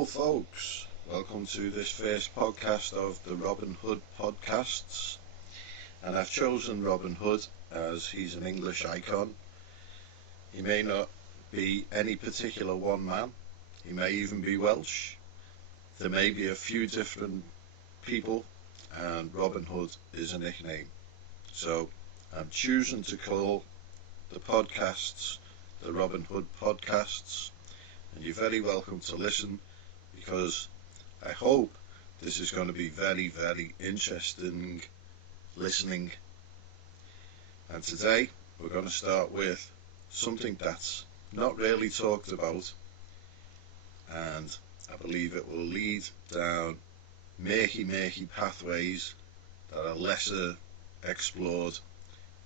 Hello folks, welcome to this first podcast of the Robin Hood podcasts, and I've chosen Robin Hood as he's an English icon. He may not be any particular one man, he may even be Welsh, there may be a few different people, and Robin Hood is a nickname. So I'm choosing to call the podcasts the Robin Hood podcasts, and you're very welcome to listen, because I hope this is going to be very, very interesting listening. And today we're going to start with something that's not really talked about, and I believe it will lead down murky pathways that are lesser explored,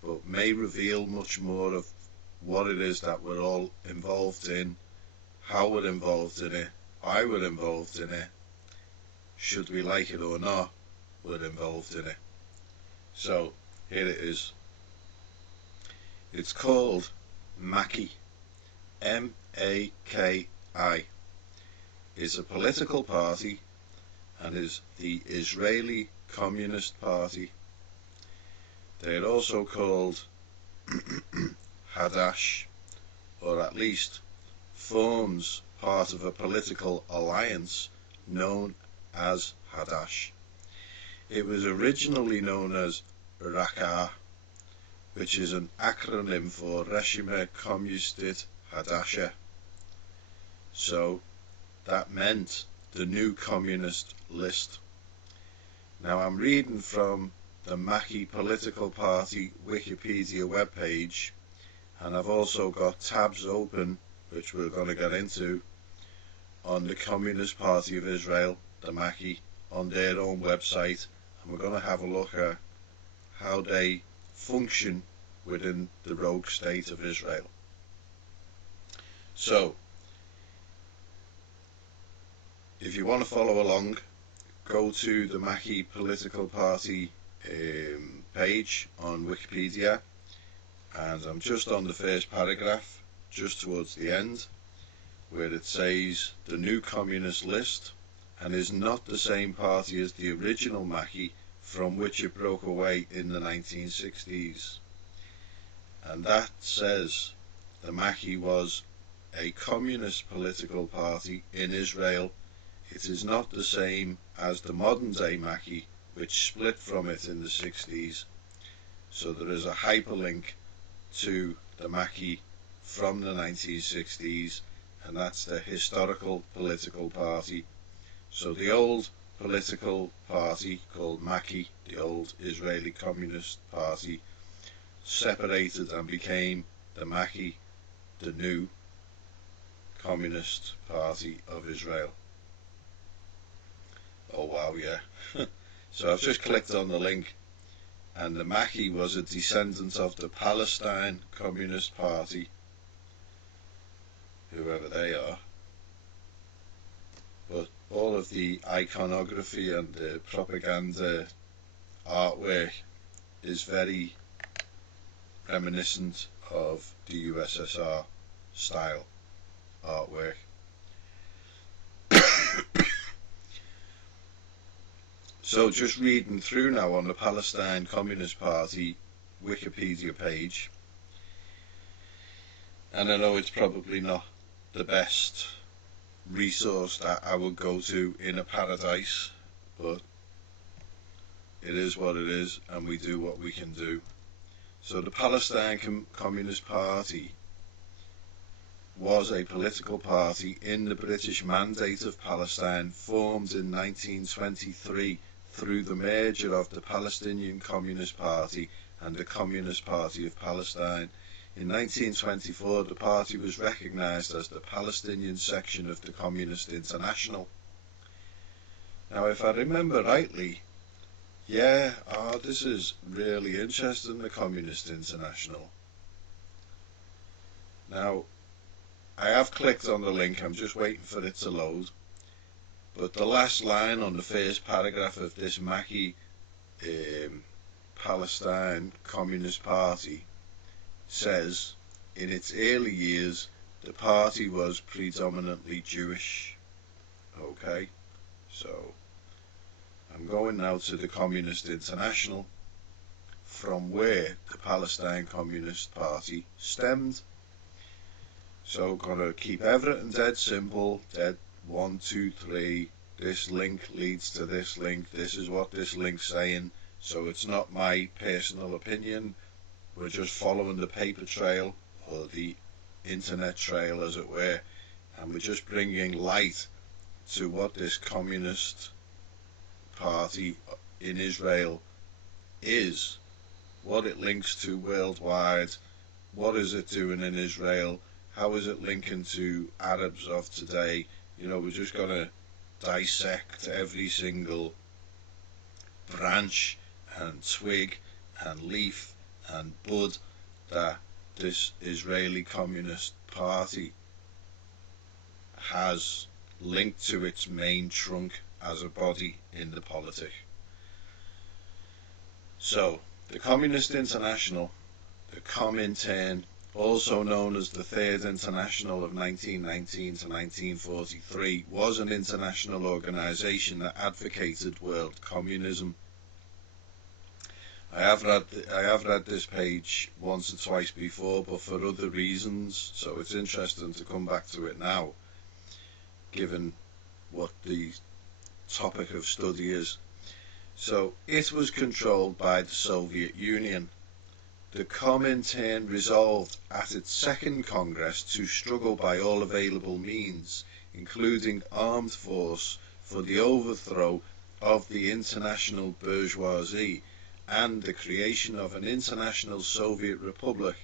but may reveal much more of what it is that we're all involved in, how we're involved in it, why we're involved in it, should we like it or not, we're involved in it. So here it is. It's called Maki, M-A-K-I. It's a political party and is the Israeli Communist Party. They are also called Hadash, or at least forms part of a political alliance known as Hadash. It was originally known as Raka, which is an acronym for Reshime Kommunistit Hadasha. So that meant the new communist list. Now I'm reading from the Maki Political Party Wikipedia webpage, and I've also got tabs open, which we're going to get into, on the Communist Party of Israel, the Maki, on their own website, and we're going to have a look at how they function within the rogue state of Israel. So, if you want to follow along, go to the Maki Political Party page on Wikipedia, and I'm just on the first paragraph, just towards the end, where it says the new communist list, and is not the same party as the original Maki, from which it broke away in the 1960s. And that says the Maki was a communist political party in Israel. It is not the same as the modern day Maki, which split from it in the 60s. So there is a hyperlink to the Maki from the 1960s, and that's the historical political party. So the old political party called Maki, the old Israeli Communist Party, separated and became the Maki, the new Communist Party of Israel. Oh wow, yeah. So I've just clicked on the link, and the Maki was a descendant of the Palestine Communist Party, whoever they are. But all of the iconography and the propaganda artwork is very reminiscent of the USSR style artwork. So just reading through now on the Palestine Communist Party Wikipedia page, and I know it's probably not the best resource that I would go to in a paradise, but it is what it is, and we do what we can do. So the Palestine Communist Party was a political party in the British Mandate of Palestine, formed in 1923 through the merger of the Palestinian Communist Party and the Communist Party of Palestine. In 1924, the party was recognised as the Palestinian section of the Communist International. Now, if I remember rightly, this is really interesting, the Communist International. Now, I have clicked on the link, I'm just waiting for it to load, but the last line on the first paragraph of this Maki Palestine Communist Party says, in its early years, the party was predominantly Jewish. Okay, so I'm going now to the Communist International, from where the Palestine Communist Party stemmed. So gotta keep everything dead simple, dead 1, 2, 3. This link leads to this link. This is what this link's saying. So it's not my personal opinion. We're just following the paper trail, or the internet trail as it were, and we're just bringing light to what this communist party in Israel is, what it links to worldwide, what is it doing in Israel, how is it linking to Arabs of today. We're just going to dissect every single branch and twig and leaf and bud that this Israeli Communist Party has linked to its main trunk as a body in the politic. So, the Communist International, the Comintern, also known as the Third International of 1919 to 1943, was an international organisation that advocated world communism. I have read this page once or twice before, but for other reasons, so it's interesting to come back to it now, given what the topic of study is. So, it was controlled by the Soviet Union. The Comintern resolved at its second Congress to struggle by all available means, including armed force, for the overthrow of the international bourgeoisie and the creation of an international Soviet Republic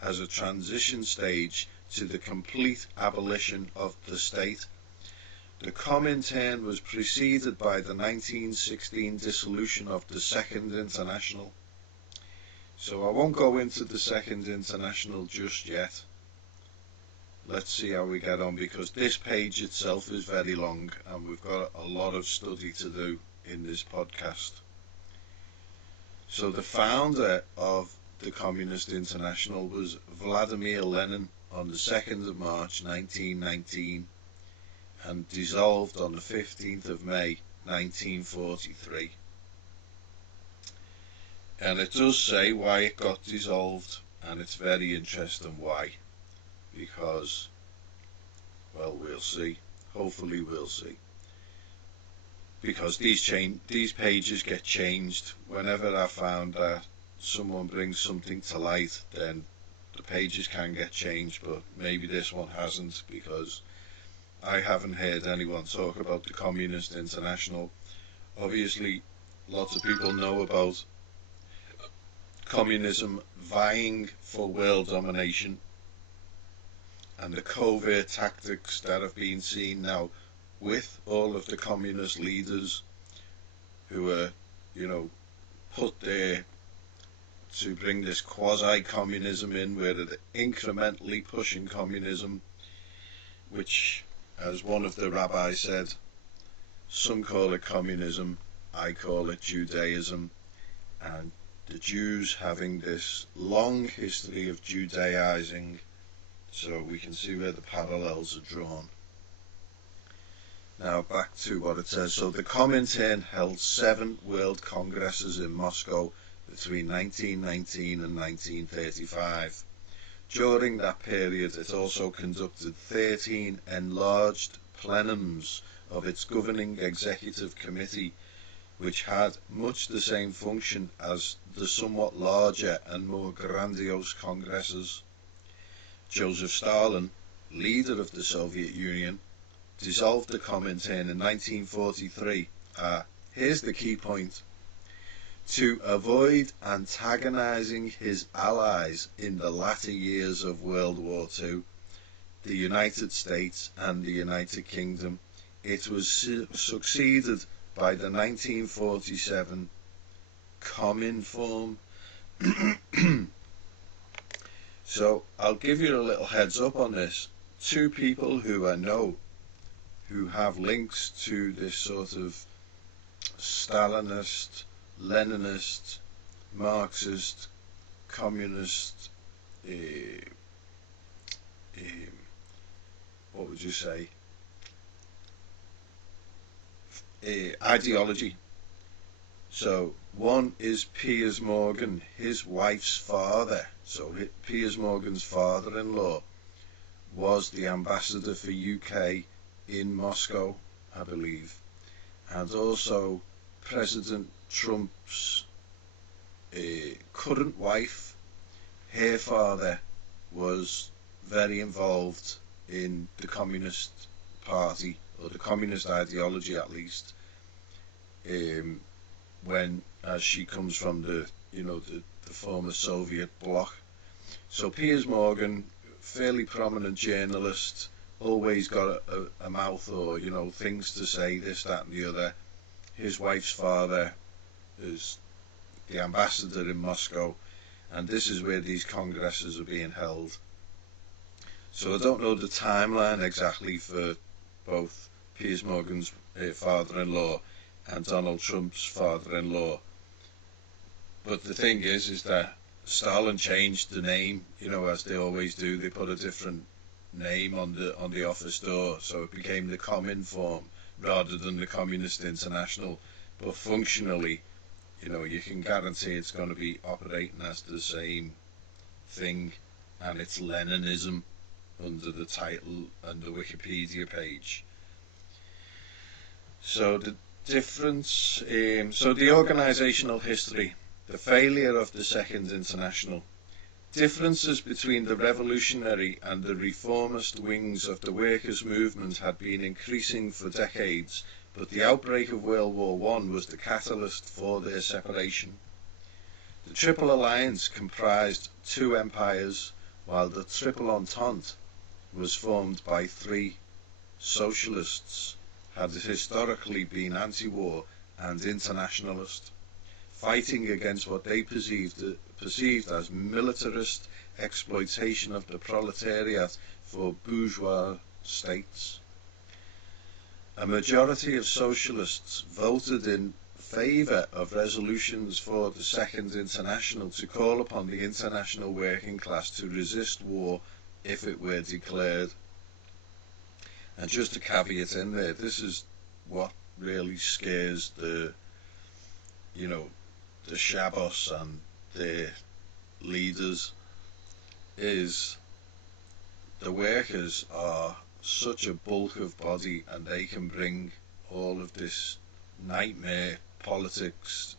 as a transition stage to the complete abolition of the state. The Comintern was preceded by the 1916 dissolution of the Second International. So I won't go into the Second International just yet. Let's see how we get on, because this page itself is very long and we've got a lot of study to do in this podcast. So the founder of the Communist International was Vladimir Lenin on the 2nd of March 1919 and dissolved on the 15th of May 1943. And it does say why it got dissolved, and it's very interesting why, because, well, we'll see. Hopefully we'll see. Because these pages get changed. Whenever I found that someone brings something to light, then the pages can get changed, but maybe this one hasn't, because I haven't heard anyone talk about the Communist International. Obviously, lots of people know about communism vying for world domination and the covert tactics that have been seen now with all of the communist leaders who are, put there to bring this quasi-communism in, where they're incrementally pushing communism, which, as one of the rabbis said, some call it communism, I call it Judaism, and the Jews having this long history of Judaizing, so we can see where the parallels are drawn. Now back to what it says. So the Comintern held 7 world congresses in Moscow between 1919 and 1935. During that period it also conducted 13 enlarged plenums of its governing executive committee, which had much the same function as the somewhat larger and more grandiose congresses. Joseph Stalin, leader of the Soviet Union, dissolved the Comintern in 1943. Here's the key point. To avoid antagonizing his allies in the latter years of World War II, the United States and the United Kingdom, it was succeeded by the 1947 Cominform. So I'll give you a little heads up on this. 2 people who I know who have links to this sort of Stalinist, Leninist, Marxist, communist, what would you say, ideology. So one is Piers Morgan, his wife's father. So Piers Morgan's father-in-law was the ambassador for UK in Moscow, I believe, and also President Trump's current wife, her father was very involved in the Communist Party, or the Communist ideology at least, when, as she comes from the former Soviet bloc. So Piers Morgan, fairly prominent journalist, always got a mouth, or things to say, this, that and the other. His wife's father is the ambassador in Moscow, and this is where these congresses are being held. So I don't know the timeline exactly for both Piers Morgan's father-in-law and Donald Trump's father-in-law, but the thing is that Stalin changed the name, as they always do. They put a different name on the office door, so it became the Cominform rather than the Communist International. But functionally, you can guarantee it's going to be operating as the same thing, and it's Leninism under the title and the Wikipedia page. So the difference, so the organisational history, the failure of the Second International. Differences between the revolutionary and the reformist wings of the workers' movement had been increasing for decades, but the outbreak of World War I was the catalyst for their separation. The Triple Alliance comprised two empires, while the Triple Entente was formed by three. Socialists had historically been anti-war and internationalist, fighting against what they perceived as militarist exploitation of the proletariat for bourgeois states. A majority of socialists voted in favour of resolutions for the Second International to call upon the international working class to resist war if it were declared. And just a caveat in there, this is what really scares the Shabos and their leaders, is the workers are such a bulk of body, and they can bring all of this nightmare politics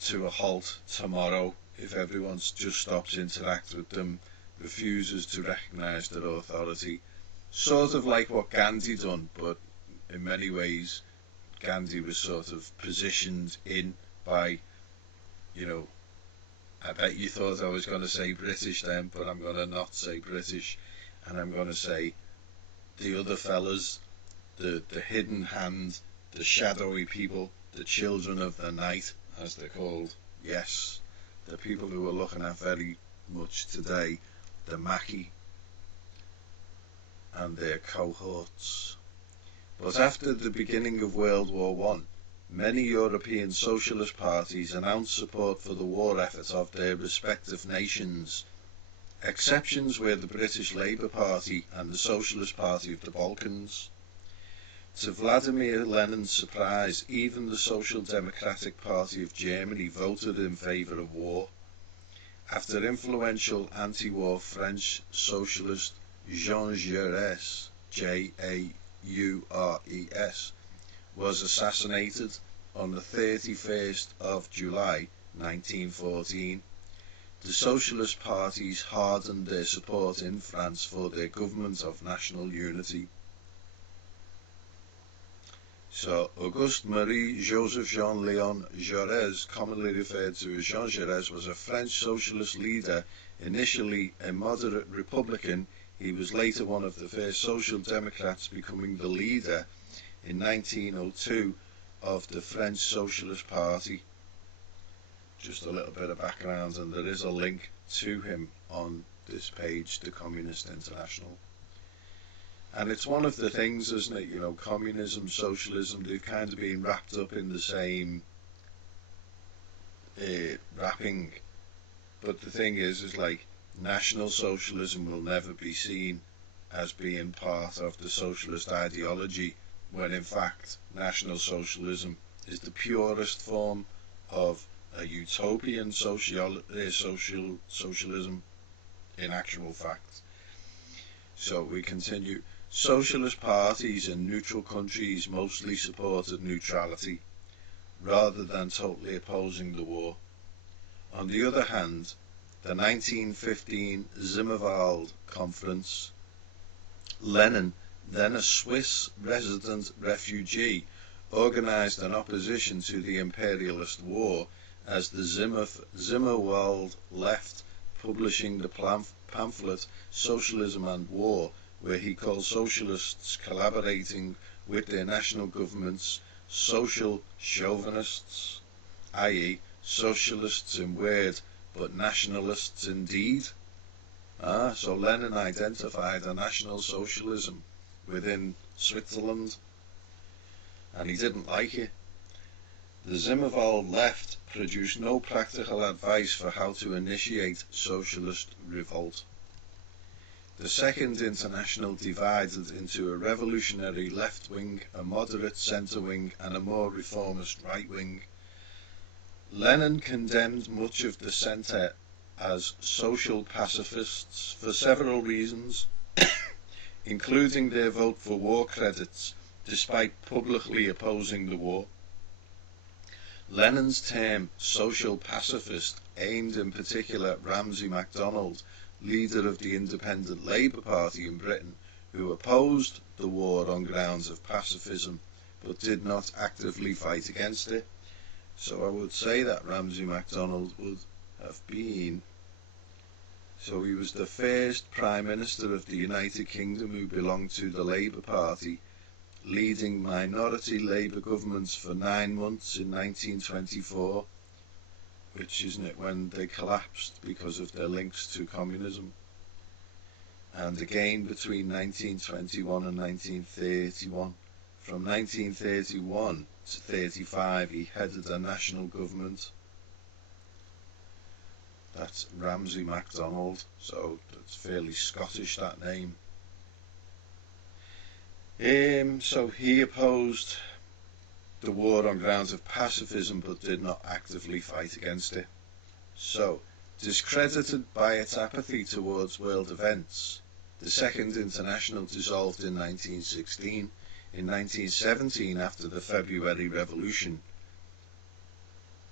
to a halt tomorrow if everyone just stops to interact with them, refuses to recognise their authority. Sort of like what Gandhi done, but in many ways Gandhi was sort of positioned in by, I bet you thought I was going to say British then, but I'm going to not say British, and I'm going to say the other fellas, the hidden hand, the shadowy people, the children of the night, as they're called. Yes, the people who we're looking at very much today, the Maki and their cohorts. But after the beginning of World War I, many European socialist parties announced support for the war effort of their respective nations. Exceptions were the British Labour Party and the Socialist Party of the Balkans. To Vladimir Lenin's surprise, even the Social Democratic Party of Germany voted in favour of war. After influential anti-war French socialist Jean Jaurès, J-A-U-R-E-S, was assassinated on the 31st of July 1914, the socialist parties hardened their support in France for their government of national unity. So, Auguste Marie Joseph Jean Léon Jaurès, commonly referred to as Jean Jaurès, was a French socialist leader, initially a moderate Republican. He was later one of the first Social Democrats, becoming the leader in 1902 of the French Socialist Party. Just a little bit of background, and there is a link to him on this page, the Communist International. And it's one of the things, isn't it, communism, socialism, they've kind of been wrapped up in the same wrapping. But the thing is like, National Socialism will never be seen as being part of the socialist ideology. when in fact National Socialism is the purest form of a utopian socialism in actual fact. So we continue. Socialist parties in neutral countries mostly supported neutrality, rather than totally opposing the war. On the other hand, the 1915 Zimmerwald Conference, Lenin, then a Swiss resident refugee, organised an opposition to the imperialist war as the Zimmerwald left, publishing the pamphlet Socialism and War, where he called socialists collaborating with their national governments social chauvinists, i.e. socialists in word but nationalists in deed. So Lenin identified a national socialism within Switzerland, and he didn't like it. The Zimmerwald left produced no practical advice for how to initiate socialist revolt. The Second International divided into a revolutionary left wing, a moderate centre wing, and a more reformist right wing. Lenin condemned much of the centre as social pacifists for several reasons, including their vote for war credits, despite publicly opposing the war. Lenin's term social pacifist aimed in particular at Ramsay MacDonald, leader of the Independent Labour Party in Britain, who opposed the war on grounds of pacifism but did not actively fight against it. So I would say that Ramsay MacDonald would have been, so he was the first Prime Minister of the United Kingdom who belonged to the Labour Party, leading minority Labour governments for 9 months in 1924, which isn't it when they collapsed because of their links to communism, and again between 1921 and 1931. From 1931 to 35 he headed a national government. That's Ramsay MacDonald, so that's fairly Scottish, that name. So he opposed the war on grounds of pacifism but did not actively fight against it. So, discredited by its apathy towards world events, the Second International dissolved in 1916. In 1917, after the February Revolution,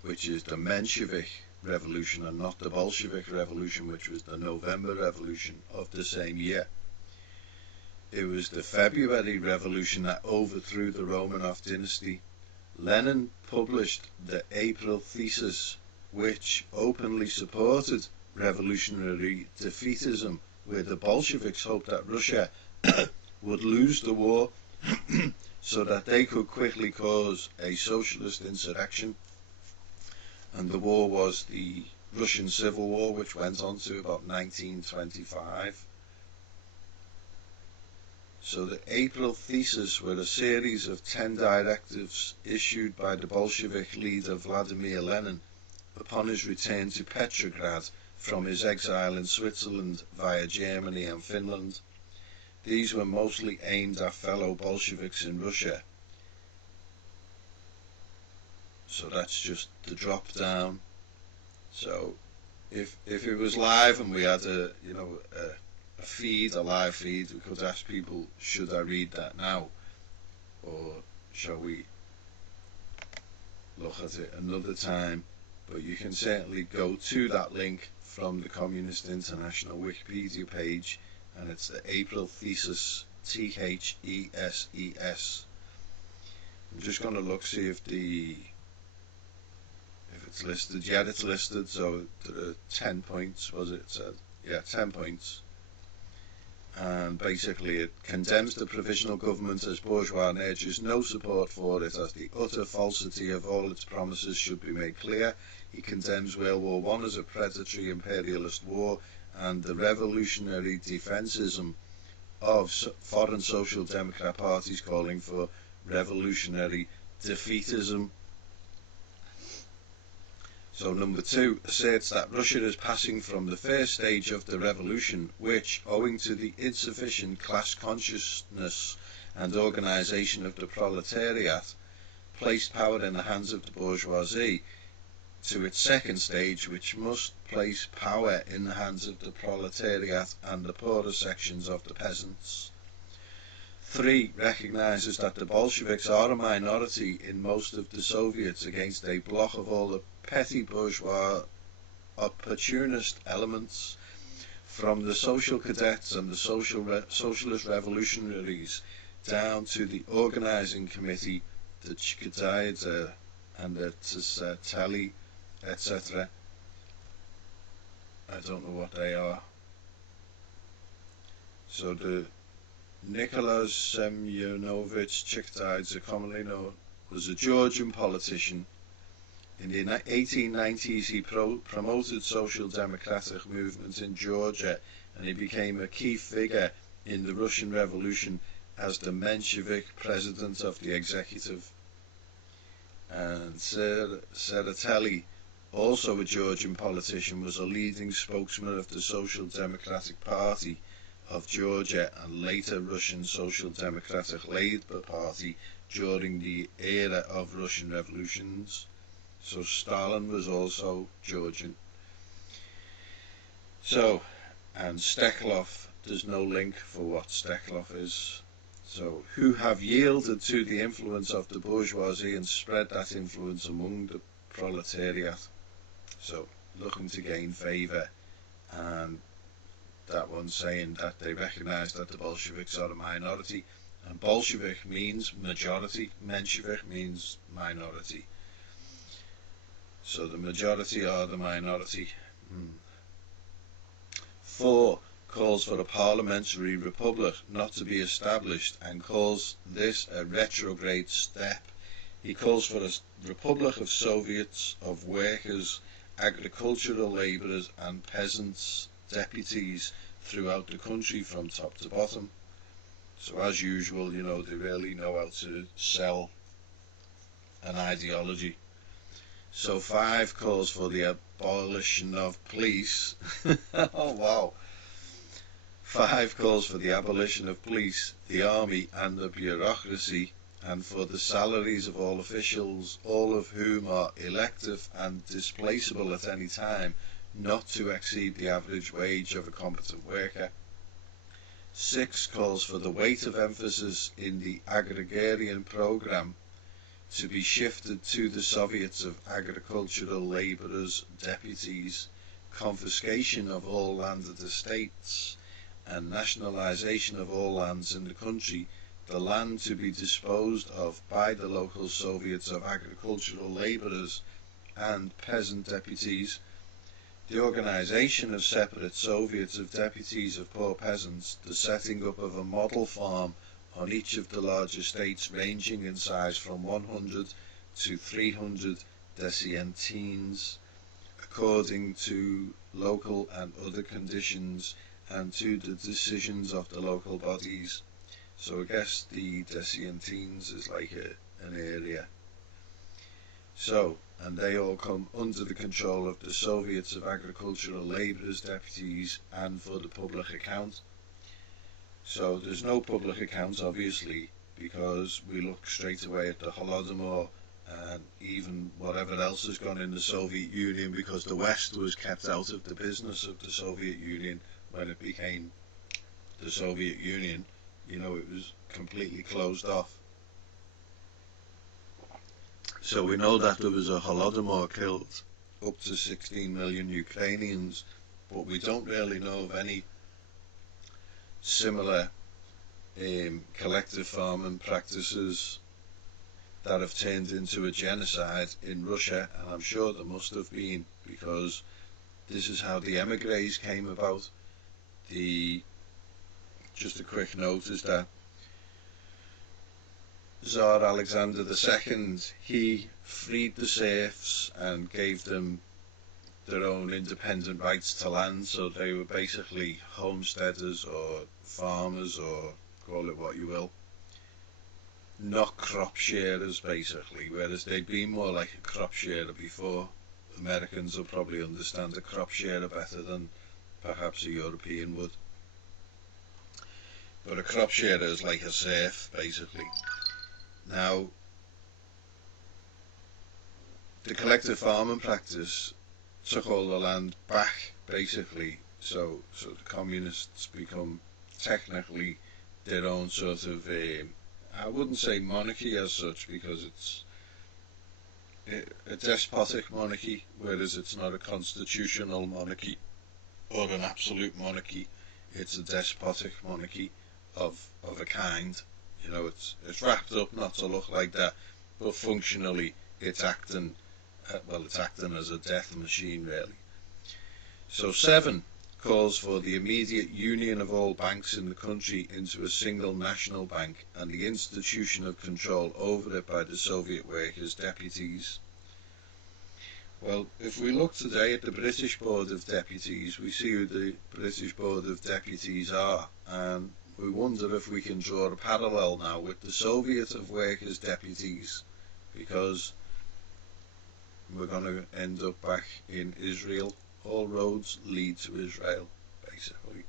which is the Menshevik Revolution and not the Bolshevik Revolution, which was the November Revolution of the same year. It was the February Revolution that overthrew the Romanov dynasty. Lenin published the April Thesis, which openly supported revolutionary defeatism, where the Bolsheviks hoped that Russia would lose the war so that they could quickly cause a socialist insurrection. And the war was the Russian Civil War, which went on to about 1925. So the April Thesis were a series of 10 directives issued by the Bolshevik leader Vladimir Lenin upon his return to Petrograd from his exile in Switzerland via Germany and Finland. These were mostly aimed at fellow Bolsheviks in Russia. So that's just the drop down. So if it was live and we had a live feed, we could ask people, should I read that now, or shall we look at it another time? But you can certainly go to that link from the Communist International Wikipedia page, and it's the April Thesis, THESES. I'm just going to look, see if it's listed. Yeah, it's listed. So there are 10 points, was it said? Yeah, 10 points. And basically it condemns the provisional government as bourgeois and urges no support for it, as the utter falsity of all its promises should be made clear. He condemns World War I as a predatory imperialist war and the revolutionary defensism of foreign social democrat parties calling for revolutionary defeatism. So number 2 asserts that Russia is passing from the first stage of the revolution, which, owing to the insufficient class consciousness and organisation of the proletariat placed power in the hands of the bourgeoisie, to its second stage, which must place power in the hands of the proletariat and the poorer sections of the peasants. 3. Recognises that the Bolsheviks are a minority in most of the Soviets against a bloc of all the petty bourgeois opportunist elements, from the social cadets and the socialist revolutionaries down to the organising committee, the Chikadayadze and the Tali, etc. I don't know what they are. So the Nicholas Semyonovich Chikadayadze, commonly known, was a Georgian politician. In the 1890s he promoted social democratic movements in Georgia, and he became a key figure in the Russian Revolution as the Menshevik president of the executive. And Tsereteli, also a Georgian politician, was a leading spokesman of the Social Democratic Party of Georgia and later Russian Social Democratic Labour Party during the era of Russian revolutions. So Stalin was also Georgian. So, and Steklov, there's no link for what Steklov is. So, who have yielded to the influence of the bourgeoisie and spread that influence among the proletariat. So, looking to gain favour, and that one saying that they recognise that the Bolsheviks are a minority, and Bolshevik means majority, Menshevik means minority. So the majority are the minority. 4. Calls for a parliamentary republic not to be established and calls this a retrograde step. He calls for a republic of Soviets, of workers, agricultural labourers and peasants, deputies throughout the country from top to bottom. So as usual, you know, they really know how to sell an ideology. So 5 calls for the abolition of police. Oh wow. 5 calls for the abolition of police, the army and the bureaucracy, and for the salaries of all officials, all of whom are elective and displaceable at any time, not to exceed the average wage of a competent worker. 6 calls for the weight of emphasis in the agrarian programme to be shifted to the Soviets of agricultural labourers, deputies, confiscation of all landed estates, and nationalisation of all lands in the country, the land to be disposed of by the local Soviets of agricultural labourers and peasant deputies, the organisation of separate Soviets of deputies of poor peasants, the setting up of a model farm on each of the large estates ranging in size from 100 to 300 desientines, according to local and other conditions and to the decisions of the local bodies. So I guess the desientines is like an area. So, and they all come under the control of the Soviets of agricultural labourers, deputies, and for the public account. So there's no public accounts, obviously, because we look straight away at the Holodomor and even whatever else has gone in the Soviet Union, because the West was kept out of the business of the Soviet Union when it became the Soviet Union. You know, it was completely closed off. So we know that there was a Holodomor, killed up to 16 million Ukrainians, but we don't really know of any similar collective farming practices that have turned into a genocide in Russia, and I'm sure there must have been, because this is how the emigres came about. Just a quick note is that Tsar Alexander II, he freed the serfs and gave them their own independent rights to land, so they were basically homesteaders or farmers, or call it what you will, not crop shearers basically, whereas they'd been more like a crop shearer before. Americans will probably understand a crop shearer better than perhaps a European would. but a crop sharer is like a serf, basically. Now, the collective farming practice took all the land back, basically, so the communists become technically their own sort of, I wouldn't say monarchy as such, because it's a despotic monarchy, whereas it's not a constitutional monarchy or an absolute monarchy. It's a despotic monarchy of a kind. You know, it's wrapped up not to look like that, but functionally it's acting, it's acting as a death machine, really. So 7 calls for the immediate union of all banks in the country into a single national bank and the institution of control over it by the Soviet workers' deputies. Well, if we look today at the British Board of Deputies, we see who the British Board of Deputies are, and we wonder if we can draw a parallel now with the Soviet of Workers' Deputies, because we're going to end up back in Israel. All roads lead to Israel, basically.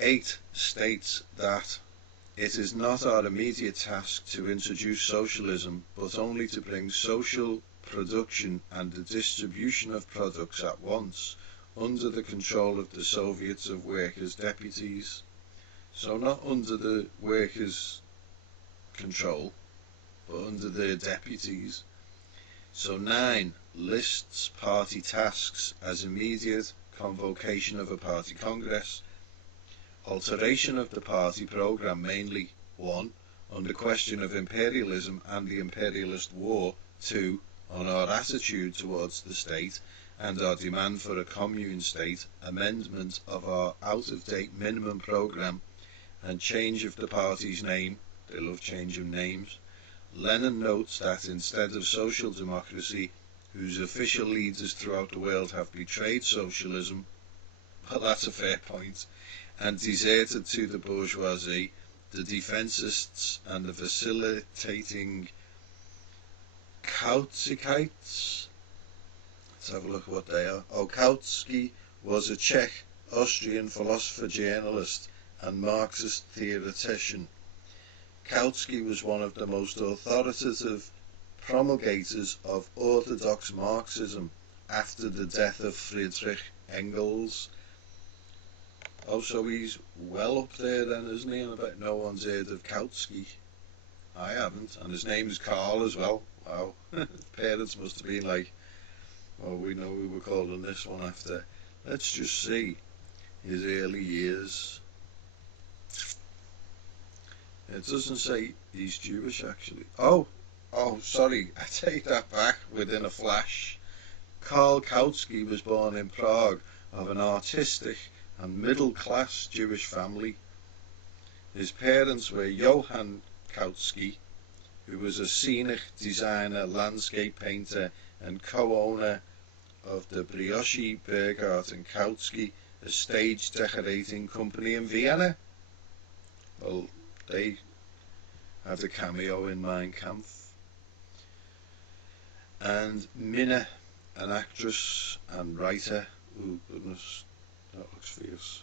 8 states that it is not our immediate task to introduce socialism, but only to bring social production and the distribution of products at once under the control of the Soviets of Workers' Deputies. So not under the workers' control, but under their deputies. So 9 lists party tasks as immediate convocation of a party congress, alteration of the party programme, mainly 1 on the question of imperialism and the imperialist war, 2 on our attitude towards the state and our demand for a commune state, amendment of our out-of-date minimum programme and change of the party's name. They love changing names. Lenin notes that instead of social democracy, whose official leaders throughout the world have betrayed socialism, well, that's a fair point, and deserted to the bourgeoisie, the defensists and the facilitating Kautskites. Let's have a look at what they are. Kautsky was a Czech Austrian philosopher, journalist and Marxist theoretician. Kautsky was one of the most authoritative promulgators of orthodox Marxism after the death of Friedrich Engels. Oh, so he's well up there then, isn't he? And I bet no one's heard of Kautsky. I haven't. And his name is Carl as well. Wow. Parents must have been like, well, we know we were calling this one after. Let's just see his early years. It doesn't say he's Jewish, actually. Oh, sorry, I take that back within a flash. Karl Kautsky was born in Prague of an artistic and middle-class Jewish family. His parents were Johann Kautsky, who was a scenic designer, landscape painter and co-owner of the Brioche Bergart and Kautsky, a stage decorating company in Vienna. Well, they had a cameo in Mein Kampf. And Minna, an actress and writer. Oh goodness, that looks fierce.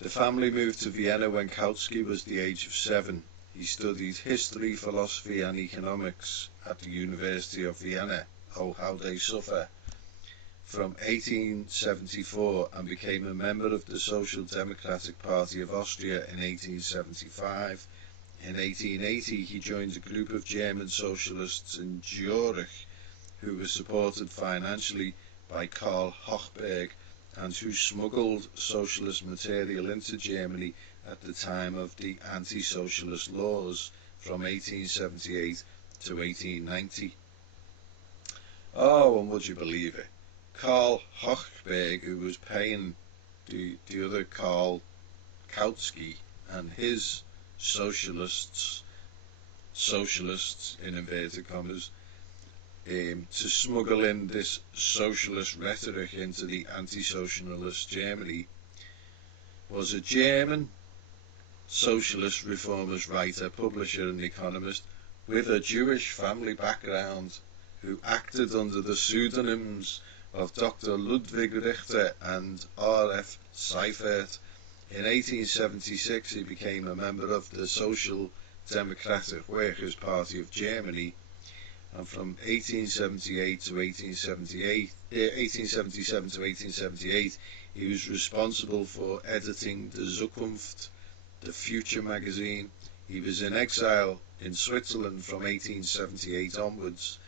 The family moved to Vienna when Kautsky was the age of 7. He studied history, philosophy and economics at the University of Vienna. Oh, how they suffer. From 1874 and became a member of the Social Democratic Party of Austria in 1875. In 1880 he joined a group of German socialists in Zurich who were supported financially by Karl Hochberg and who smuggled socialist material into Germany at the time of the anti-socialist laws from 1878 to 1890. Oh, and would you believe it? Karl Hochberg, who was paying the other Karl Kautsky and his socialists in inverted commas, to smuggle in this socialist rhetoric into the anti-socialist Germany, was a German socialist reformist writer, publisher and economist with a Jewish family background who acted under the pseudonyms of Dr. Ludwig Richter and R.F. Seifert In 1876 he became a member of the Social Democratic Workers' Party of Germany, and from 1877 to 1878 he was responsible for editing the Zukunft, the Future magazine. He was in exile in Switzerland from 1878 onwards,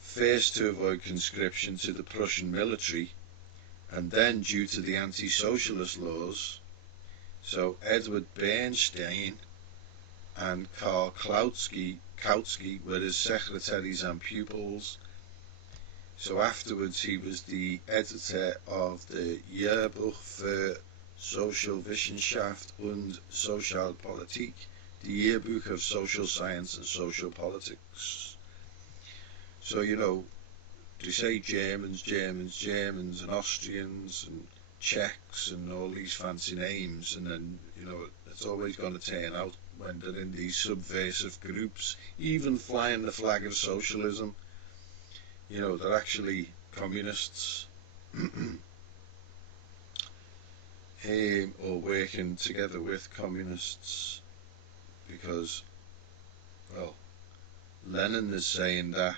first to avoid conscription to the Prussian military, and then due to the anti-socialist laws. So Edward Bernstein and Karl Kautsky were his secretaries and pupils. So afterwards he was the editor of the Jahrbuch für Sozialwissenschaft und Sozialpolitik, the Yearbook of Social Science and Social Politics. So, you know, they say Germans, and Austrians, and Czechs, and all these fancy names, and then, you know, it's always going to turn out when they're in these subversive groups, even flying the flag of socialism, you know, they're actually communists, or working together with communists, because, well, Lenin is saying that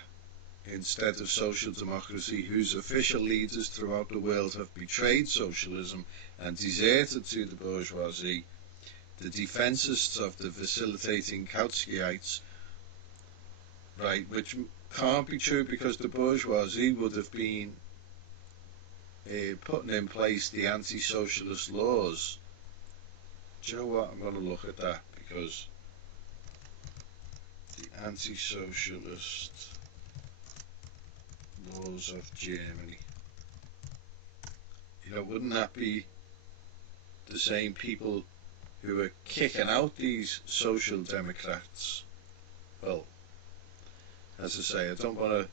instead of social democracy, whose official leaders throughout the world have betrayed socialism and deserted to the bourgeoisie, the defensists of the facilitating Kautskyites, right, which can't be true because the bourgeoisie would have been putting in place the anti-socialist laws. Do you know what? I'm going to look at that, because the anti-socialist laws of Germany, you know, wouldn't that be the same people who are kicking out these social democrats? Well, as I say, I don't want to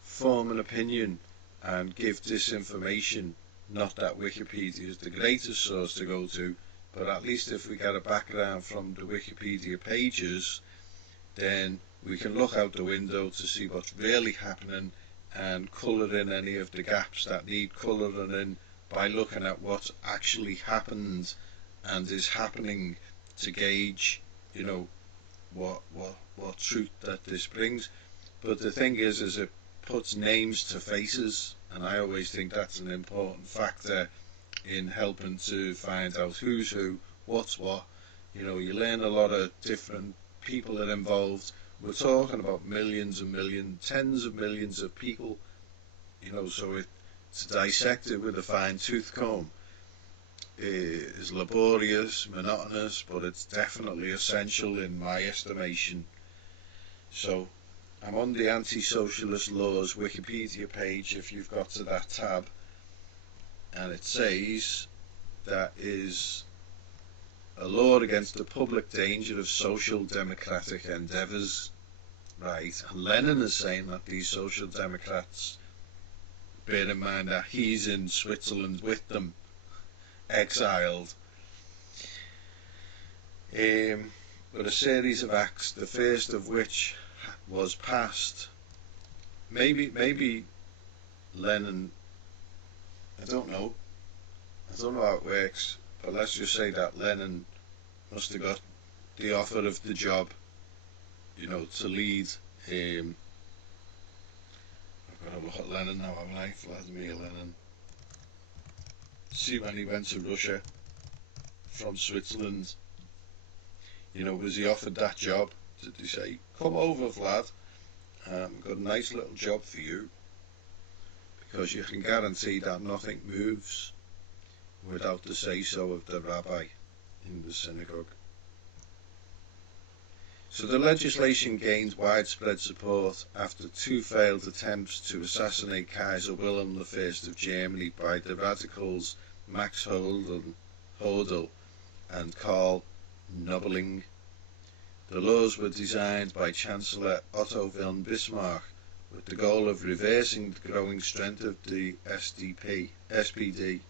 form an opinion and give disinformation. Not that Wikipedia is the greatest source to go to, but at least if we get a background from the Wikipedia pages, then we can look out the window to see what's really happening and colour in any of the gaps that need colouring in by looking at what's actually happened and is happening, to gauge, you know, what truth that this brings. But the thing is it puts names to faces, and I always think that's an important factor in helping to find out who's who, what's what. You know, you learn a lot of different people that are involved. We're talking about millions and millions, tens of millions of people, you know, so to dissect it with a fine tooth comb is laborious, monotonous, but it's definitely essential in my estimation. So I'm on the anti-socialist laws Wikipedia page, if you've got to that tab, and it says that is a law against the public danger of social democratic endeavours. Right, and Lenin is saying that these social democrats, bear in mind that he's in Switzerland with them, exiled, with a series of acts, the first of which was passed. Maybe Lenin, I don't know how it works, but let's just say that Lenin must have got the offer of the job, you know, to lead. I've got to look at Lenin now, haven't I? Vladimir Lenin. See when he went to Russia from Switzerland, you know, was he offered that job? Did they say, come over, Vlad, we've got a nice little job for you, because you can guarantee that nothing moves without the say-so of the rabbi in the synagogue. So the legislation gained widespread support after two failed attempts to assassinate Kaiser Wilhelm I of Germany by the radicals Max Hodel and Karl Nobiling. The laws were designed by Chancellor Otto von Bismarck with the goal of reversing the growing strength of the SPD,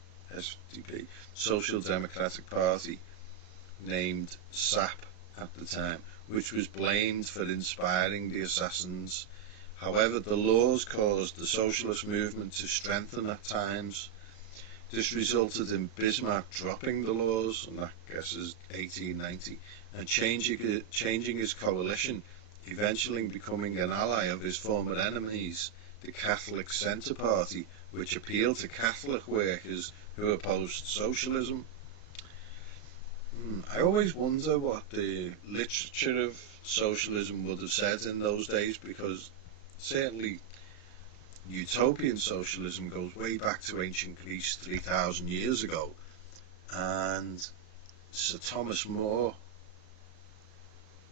Social Democratic Party, named SAP at the time, which was blamed for inspiring the assassins. However, the laws caused the socialist movement to strengthen at times. This resulted in Bismarck dropping the laws, and that I guess is 1890, and changing his coalition, eventually becoming an ally of his former enemies, the Catholic Centre Party, which appealed to Catholic workers who opposed socialism. I always wonder what the literature of socialism would have said in those days, because certainly utopian socialism goes way back to ancient Greece 3,000 years ago, and Sir Thomas More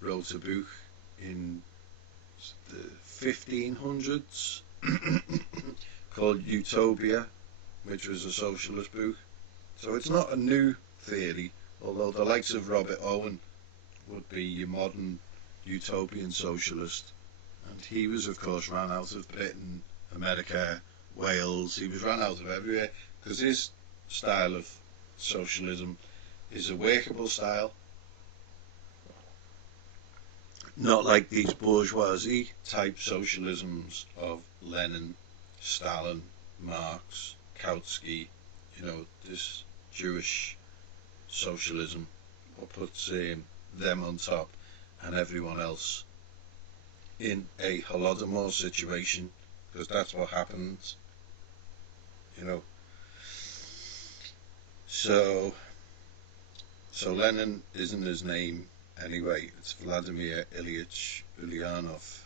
wrote a book in the 1500s called Utopia, which was a socialist book. So it's not a new theory, although the likes of Robert Owen would be your modern utopian socialist. And he was, of course, ran out of Britain, America, Wales. He was ran out of everywhere, because his style of socialism is a workable style. Not like these bourgeoisie type socialisms of Lenin, Stalin, Marx, Kautsky, this Jewish socialism, or puts them on top and everyone else in a Holodomor situation, because that's what happens, So Lenin isn't his name anyway. It's Vladimir Ilyich Ulyanov,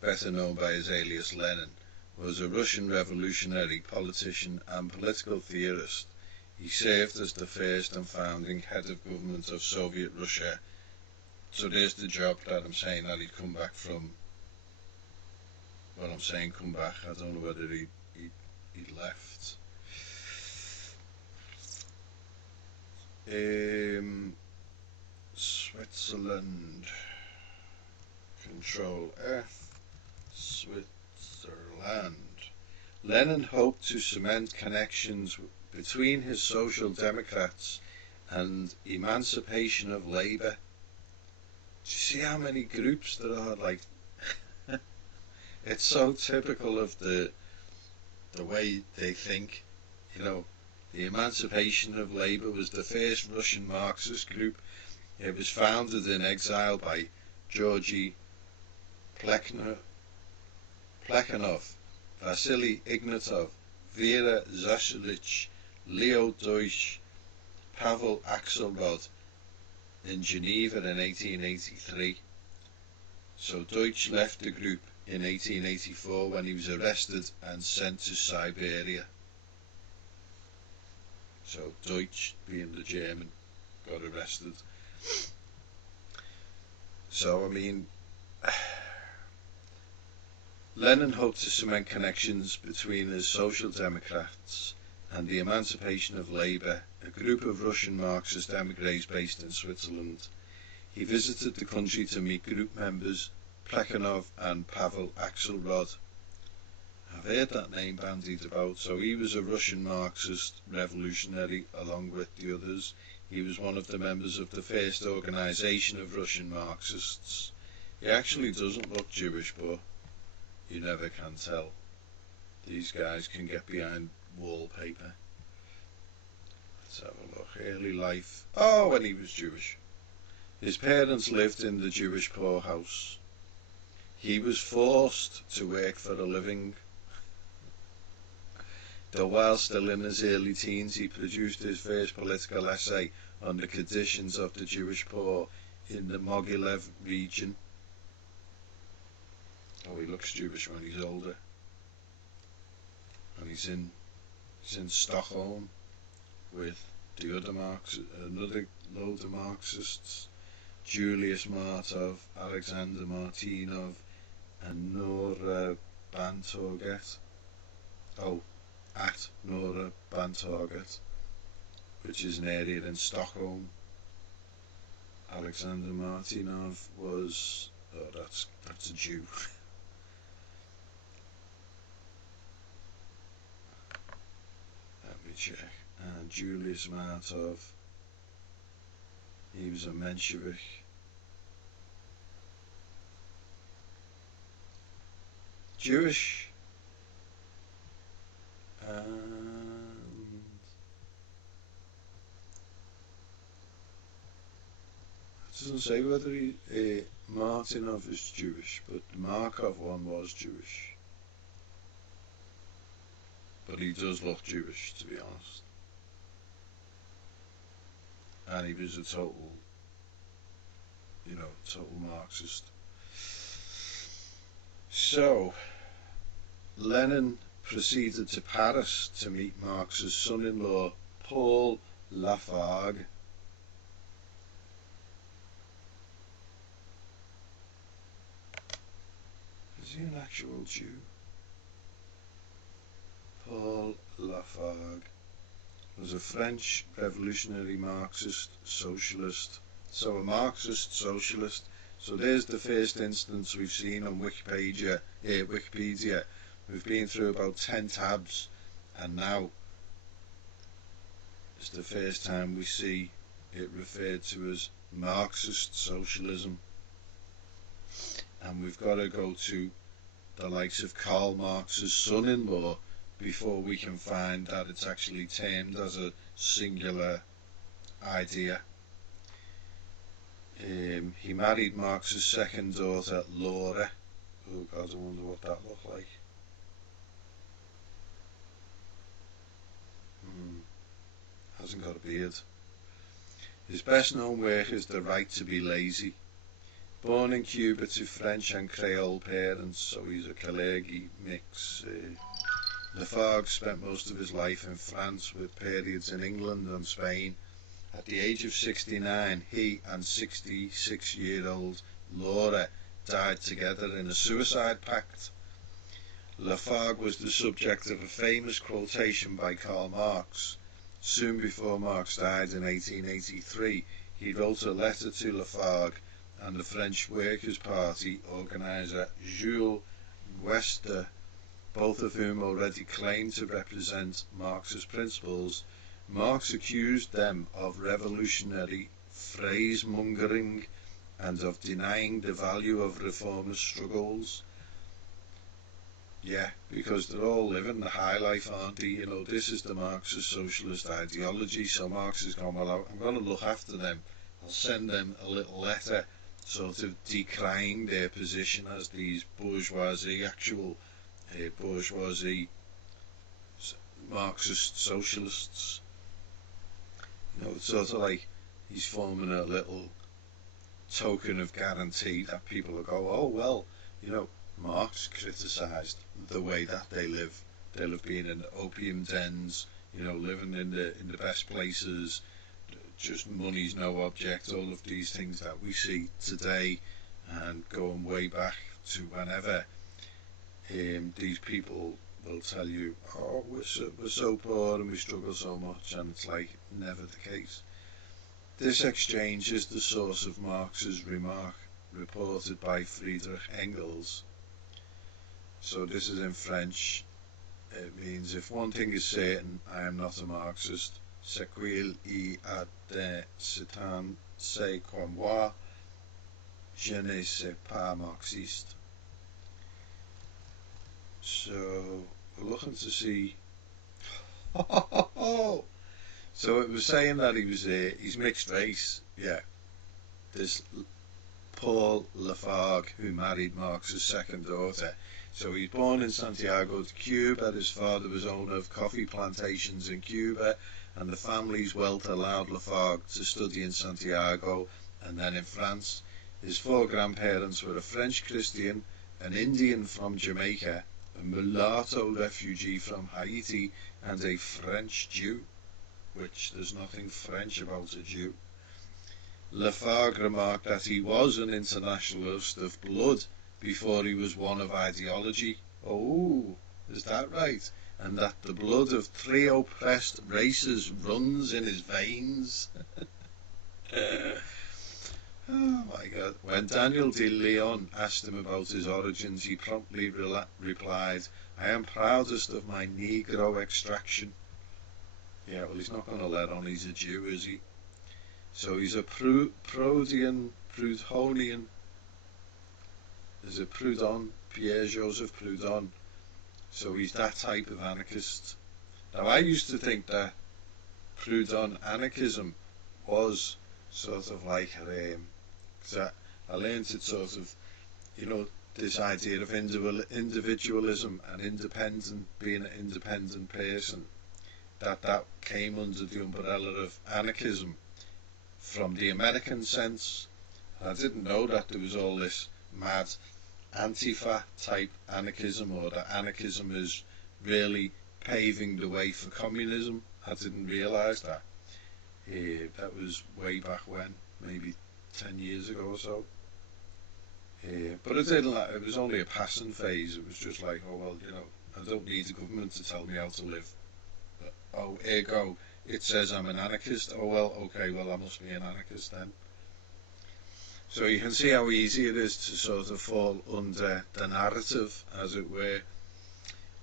better known by his alias Lenin, was a Russian revolutionary politician and political theorist. He served as the first and founding head of government of Soviet Russia. So there's the job that I'm saying that he'd come back from. Well, I'm saying come back. I don't know whether he left. Switzerland. Control F. Switzerland. Lenin hoped to cement connections between his Social Democrats and emancipation of labour. Do you see how many groups there are? Like, it's so typical of the way they think. The Emancipation of Labour was the first Russian Marxist group. It was founded in exile by Georgy Plekhanov, Vasily Ignatov, Vera Zasulich, Leo Deutsch, Pavel Axelrod in Geneva in 1883. So Deutsch left the group in 1884 when he was arrested and sent to Siberia. So Deutsch, being the German, got arrested. So, I mean, Lenin hoped to cement connections between his Social Democrats and the Emancipation of Labour, a group of Russian Marxist emigres based in Switzerland. He visited the country to meet group members Plekhanov and Pavel Axelrod. I've heard that name bandied about. So he was a Russian Marxist revolutionary along with the others. He was one of the members of the first organisation of Russian Marxists. He actually doesn't look Jewish, but you never can tell. These guys can get behind wallpaper. Let's have a look. Early life. Oh, when he was Jewish. His parents lived in the Jewish poorhouse. He was forced to work for a living. Though while still in his early teens, he produced his first political essay on the conditions of the Jewish poor in the Mogilev region. Oh, he looks Jewish when he's older. And he's in Stockholm with the other another load of Marxists, Julius Martov, Alexander Martinov, and Nora Bantorget. Oh, at Nora Bantorget, which is an area in Stockholm. Alexander Martinov was, that's a Jew. Let me check. And Julius Martov, he was a Menshevik. Jewish. doesn't say whether Martynov is Jewish, but the Markov one was Jewish. But he does look Jewish, to be honest. And he was a total Marxist. So, Lenin proceeded to Paris to meet Marx's son-in-law, Paul Lafargue. Is he an actual Jew? Paul Lafargue was a French revolutionary Marxist socialist. So a Marxist socialist. So there's the first instance we've seen on Wikipedia. We've been through about 10 tabs, and now it's the first time we see it referred to as Marxist socialism. And we've got to go to the likes of Karl Marx's son-in-law before we can find that it's actually termed as a singular idea. He married Marx's second daughter, Laura. Oh God, I wonder what that looked like. Hasn't got a beard. His best known work is The Right to be Lazy. Born in Cuba to French and Creole parents, so he's a Kalergi mix. Lafargue spent most of his life in France, with periods in England and Spain. At the age of 69, he and 66-year-old Laura died together in a suicide pact. Lafargue was the subject of a famous quotation by Karl Marx. Soon before Marx died in 1883, he wrote a letter to Lafargue and the French Workers' Party organiser Jules Guesde, both of whom already claimed to represent Marx's principles. Marx accused them of revolutionary phrase-mongering and of denying the value of reformist struggles. Yeah, because they're all living the high life, aren't they? You know, this is the Marxist socialist ideology, so Marx is going, well, I'm going to look after them. I'll send them a little letter sort of decrying their position as these bourgeoisie, actual bourgeoisie Marxist socialists. You know, it's sort of like he's forming a little token of guarantee that people will go, oh, well, you know, Marx criticised the way that they live. They'll have been in opium dens, you know, living in the best places, just money's no object, all of these things that we see today and going way back to whenever. These people will tell you, oh, we're so poor and we struggle so much, and it's like never the case. This exchange is the source of Marx's remark, reported by Friedrich Engels. So this is in French. It means, if one thing is certain, I am not a Marxist. Ce qu'il y a de certain, c'est que moi, je ne suis pas Marxiste. So we're looking to see. So it was saying that he's mixed race. Yeah, this Paul Lafargue, who married Marx's second daughter. So he's born in Santiago de Cuba. His father was owner of coffee plantations in Cuba, and the family's wealth allowed Lafargue to study in Santiago and then in France. His four grandparents were a French Christian, an Indian from Jamaica, a mulatto refugee from Haiti, and a French Jew, which there's nothing French about a Jew. Lafargue remarked that he was an internationalist of blood before he was one of ideology. Oh, is that right? And that the blood of three oppressed races runs in his veins. Oh my God. When Daniel de Leon asked him about his origins, he promptly replied, I am proudest of my Negro extraction. Yeah, well, he's not going to let on he's a Jew, is he? So he's a Proudhonian. There's a Proudhon, Pierre-Joseph Proudhon. So he's that type of anarchist. Now, I used to think that Proudhon anarchism was sort of like 'Cause I learned it sort of, this idea of individualism and being an independent person, that came under the umbrella of anarchism from the American sense. I didn't know that there was all this mad Antifa type anarchism, or that anarchism is really paving the way for communism. I didn't realise that. That was way back when, maybe 10 years ago or so. But it was only a passing phase. It was just like, oh well, I don't need the government to tell me how to live. Oh, ergo, it says I'm an anarchist. Oh well, okay, well I must be an anarchist then. So you can see how easy it is to sort of fall under the narrative, as it were,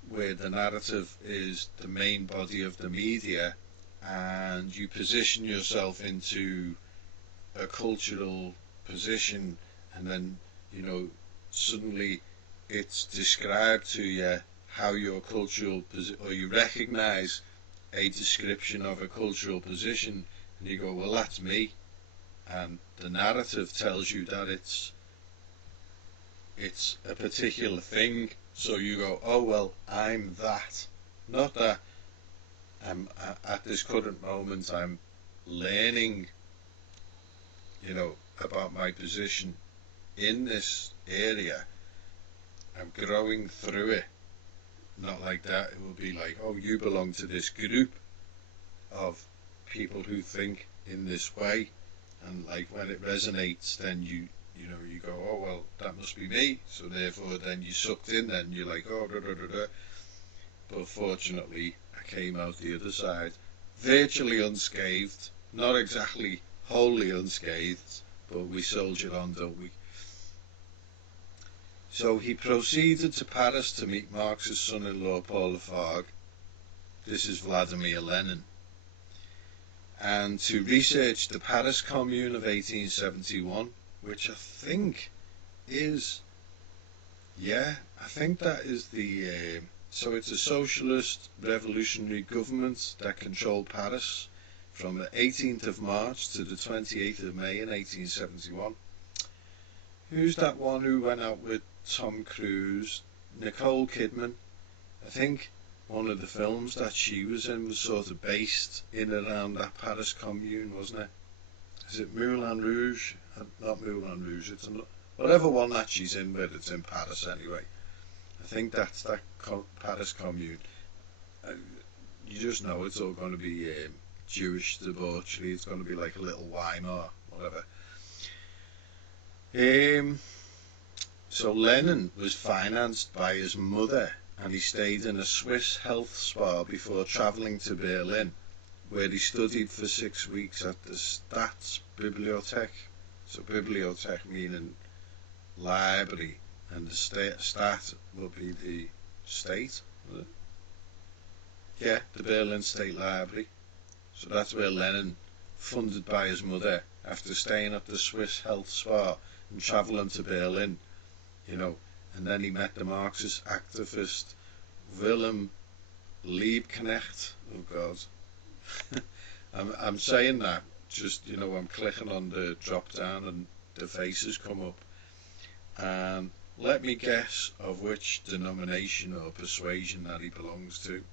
where the narrative is the main body of the media, and you position yourself into a cultural position, and then suddenly it's described to you how your cultural or you recognize a description of a cultural position, and you go, well, that's me. And the narrative tells you that it's a particular thing, so you go, oh well, I'm that. Not that I'm at this current moment I'm learning about my position in this area. I'm growing through it. Not like that. It will be like, oh, you belong to this group of people who think in this way, and like when it resonates, then you go, oh well, that must be me. So therefore, then you sucked in. Then you're like, oh, da, da, da, da. But fortunately, I came out the other side virtually unscathed. Not exactly wholly unscathed, but we soldier on, don't we? So he proceeded to Paris to meet Marx's son-in-law, Paul Lafargue. This is Vladimir Lenin. And to research the Paris Commune of 1871, which I think is, I think that is the, so it's a socialist revolutionary government that controlled Paris from the 18th of March to the 28th of May in 1871. Who's that one who went out with Tom Cruise? Nicole Kidman. I think one of the films that she was in was sort of based in and around that Paris Commune, wasn't it? Is it Moulin Rouge? Not Moulin Rouge, it's whatever one that she's in, but it's in Paris anyway. I think that's that Paris Commune. You just know it's all going to be Jewish debauchery. It's going to be like a little Weimar, whatever. So Lenin was financed by his mother, and he stayed in a Swiss health spa before travelling to Berlin, where he studied for 6 weeks at the Staatsbibliothek. So bibliothek meaning library, and the Staat will be the state. Yeah, the Berlin State Library. So that's where Lenin, funded by his mother, after staying at the Swiss health spa and travelling to Berlin, and then he met the Marxist activist Wilhelm Liebknecht. Oh God, I'm saying that just I'm clicking on the drop down and the faces come up. Let me guess of which denomination or persuasion that he belongs to.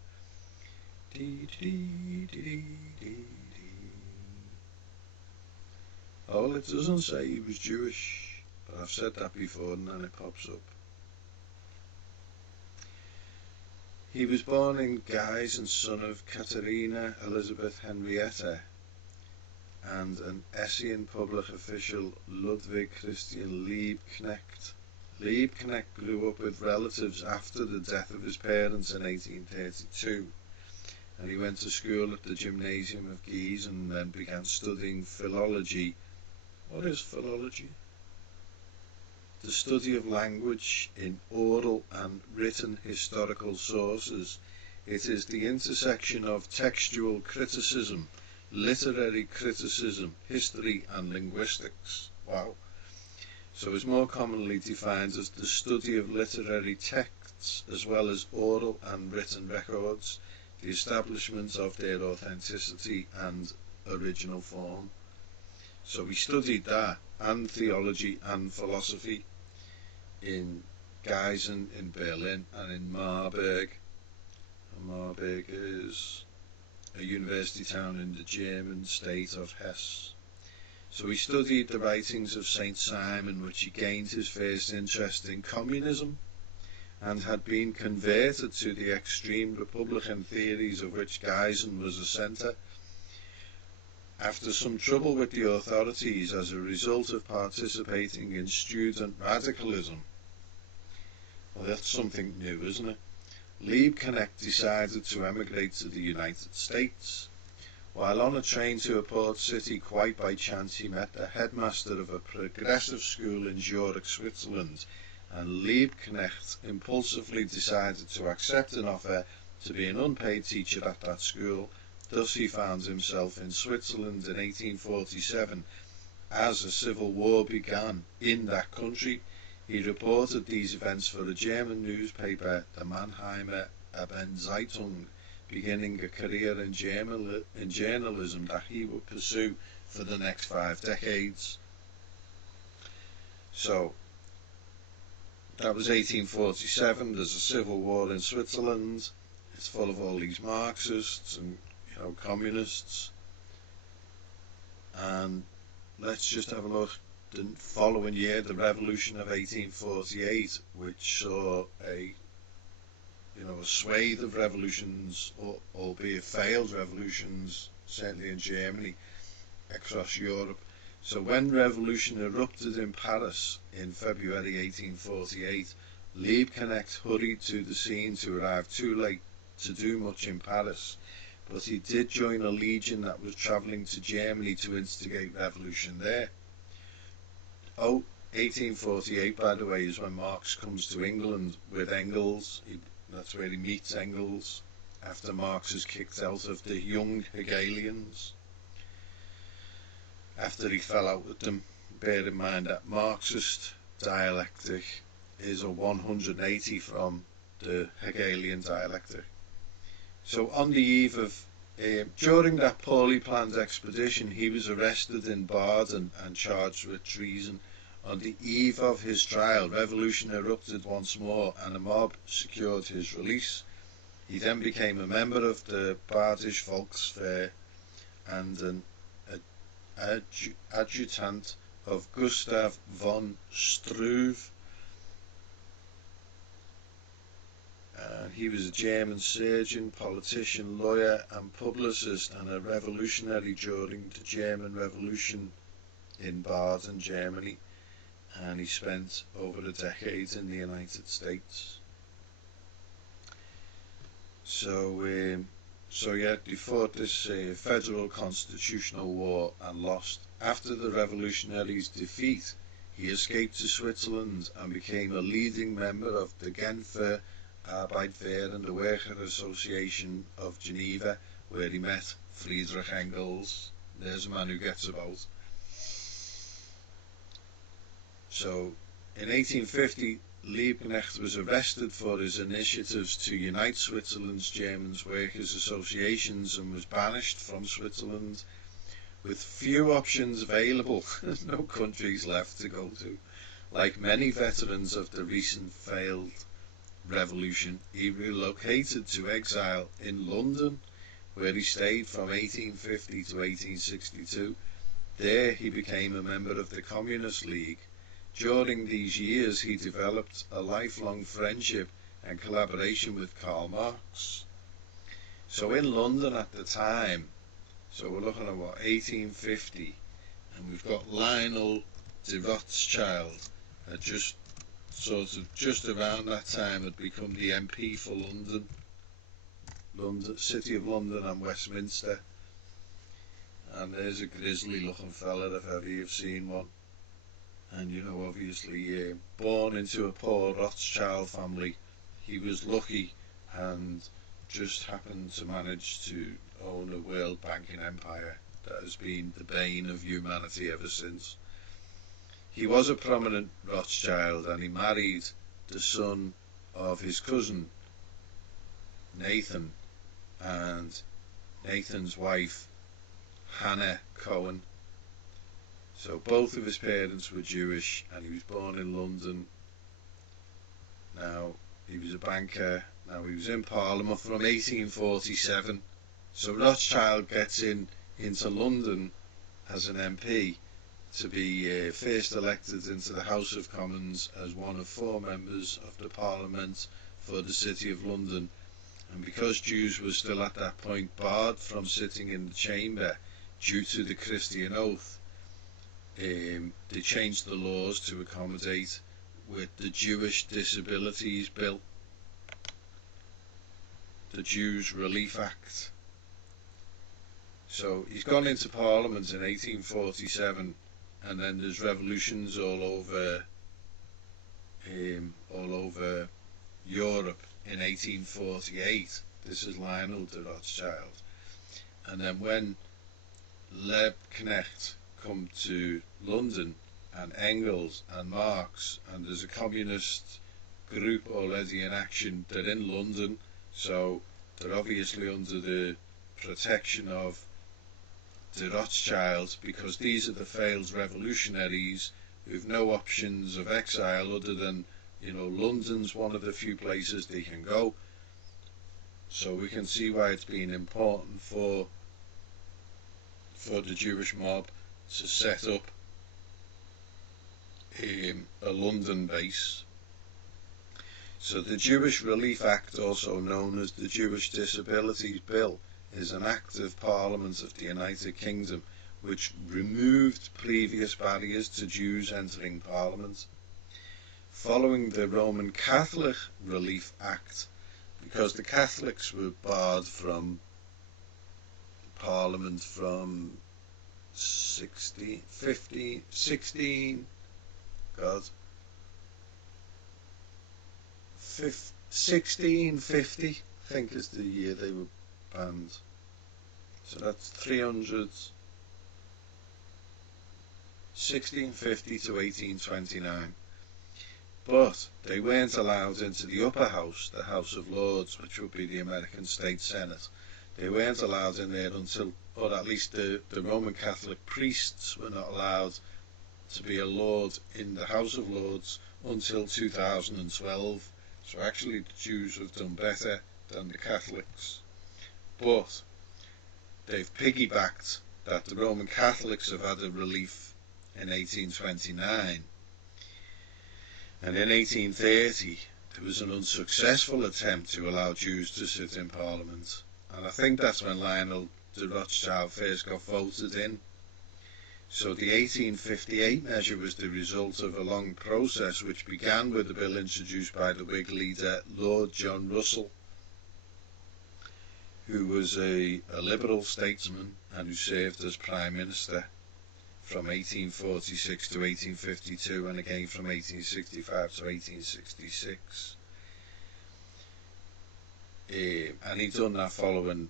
Oh, it doesn't say he was Jewish, but I've said that before and then it pops up. He was born in Guise and son of Katerina Elizabeth Henrietta and an Hessian public official, Ludwig Christian Liebknecht. Liebknecht grew up with relatives after the death of his parents in 1832, and he went to school at the Gymnasium of Guise and then began studying philology. What is philology? The study of language in oral and written historical sources. It is the intersection of textual criticism, literary criticism, history and linguistics. Wow. So it's more commonly defined as the study of literary texts as well as oral and written records, the establishment of their authenticity and original form. So he studied that and theology and philosophy in Gießen in Berlin and in Marburg. And Marburg is a university town in the German state of Hesse. So he studied the writings of Saint Simon, which he gained his first interest in communism, and had been converted to the extreme republican theories of which Gießen was a centre. After some trouble with the authorities as a result of participating in student radicalism, well, that's something new, isn't it? Liebknecht decided to emigrate to the United States. While on a train to a port city, quite by chance, he met the headmaster of a progressive school in Zurich, Switzerland, and Liebknecht impulsively decided to accept an offer to be an unpaid teacher at that school. Thus he found himself in Switzerland in 1847 as a civil war began in that country. He reported these events for a German newspaper, the Mannheimer Abendzeitung, beginning a career in journalism that he would pursue for the next 5 decades. So that was 1847. There's a civil war in Switzerland. It's full of all these Marxists and communists. And let's just have a look. The following year, the revolution of 1848, which saw a swathe of revolutions, albeit failed revolutions, certainly in Germany, across Europe. So when revolution erupted in Paris in February 1848, Liebknecht hurried to the scene to arrive too late to do much in Paris, but he did join a legion that was travelling to Germany to instigate revolution there. 1848, by the way, is when Marx comes to England with Engels. That's where he meets Engels, after Marx is kicked out of the young Hegelians, after he fell out with them. Bear in mind that Marxist dialectic is a 180 from the Hegelian dialectic. So on the eve of, during that poorly planned expedition, he was arrested in Baden and charged with treason. On the eve of his trial, revolution erupted once more and a mob secured his release. He then became a member of the Badische Volkswehr and an adjutant of Gustav von Struve. He was a German surgeon, politician, lawyer and publicist, and a revolutionary during the German Revolution in Baden, Germany. And he spent over a decade in the United States. So yeah, they fought this federal constitutional war and lost. After the revolutionaries' defeat, he escaped to Switzerland and became a leading member of the Genfer Arbeitwehr and the Worker Association of Geneva, where he met Friedrich Engels. There's a man who gets about. So, in 1850, Liebknecht was arrested for his initiatives to unite Switzerland's German workers' associations and was banished from Switzerland. With few options available, no countries left to go to. Like many veterans of the recent failed revolution, he relocated to exile in London, where he stayed from 1850 to 1862. There he became a member of the Communist League. During these years, he developed a lifelong friendship and collaboration with Karl Marx. So in London at the time, so we're looking at 1850, and we've got Lionel de Rothschild had just around that time had become the MP for London, City of London and Westminster. And there's a grisly looking fella if ever you've seen one. And obviously born into a poor Rothschild family, he was lucky and just happened to manage to own a world banking empire that has been the bane of humanity ever since. He was a prominent Rothschild, and he married the son of his cousin Nathan, and Nathan's wife Hannah Cohen. So both of his parents were Jewish, and he was born in London. Now, he was a banker. Now, he was in Parliament from 1847. So Rothschild gets into London as an MP to be first elected into the House of Commons as one of 4 members of the Parliament for the City of London. And because Jews were still at that point barred from sitting in the chamber due to the Christian oath, they changed the laws to accommodate with the Jewish Disabilities Bill, the Jews Relief Act. So he's gone into Parliament in 1847, and then there's revolutions all over Europe in 1848. This is Lionel de Rothschild. And then when Liebknecht come to London, and Engels and Marx, and there's a communist group already in action, they're in London, so they're obviously under the protection of the Rothschilds, because these are the failed revolutionaries who've no options of exile other than, London's one of the few places they can go. So we can see why it's been important for the Jewish mob to set up a London base. So the Jewish Relief Act, also known as the Jewish Disabilities Bill, is an act of Parliament of the United Kingdom which removed previous barriers to Jews entering Parliament. Following the Roman Catholic Relief Act, because the Catholics were barred from Parliament from 1650, I think is the year they were banned. So that's 1650 to 1829. But they weren't allowed into the upper house, the House of Lords, which would be the American State Senate. They weren't allowed in there until, or at least the Roman Catholic priests were not allowed to be a Lord in the House of Lords until 2012. So actually the Jews have done better than the Catholics. But they've piggybacked that the Roman Catholics have had a relief in 1829. And in 1830 there was an unsuccessful attempt to allow Jews to sit in Parliament. And I think that's when Lionel de Rothschild first got voted in. So the 1858 measure was the result of a long process which began with a bill introduced by the Whig leader Lord John Russell, who was a liberal statesman and who served as Prime Minister from 1846 to 1852 and again from 1865 to 1866. And he done that following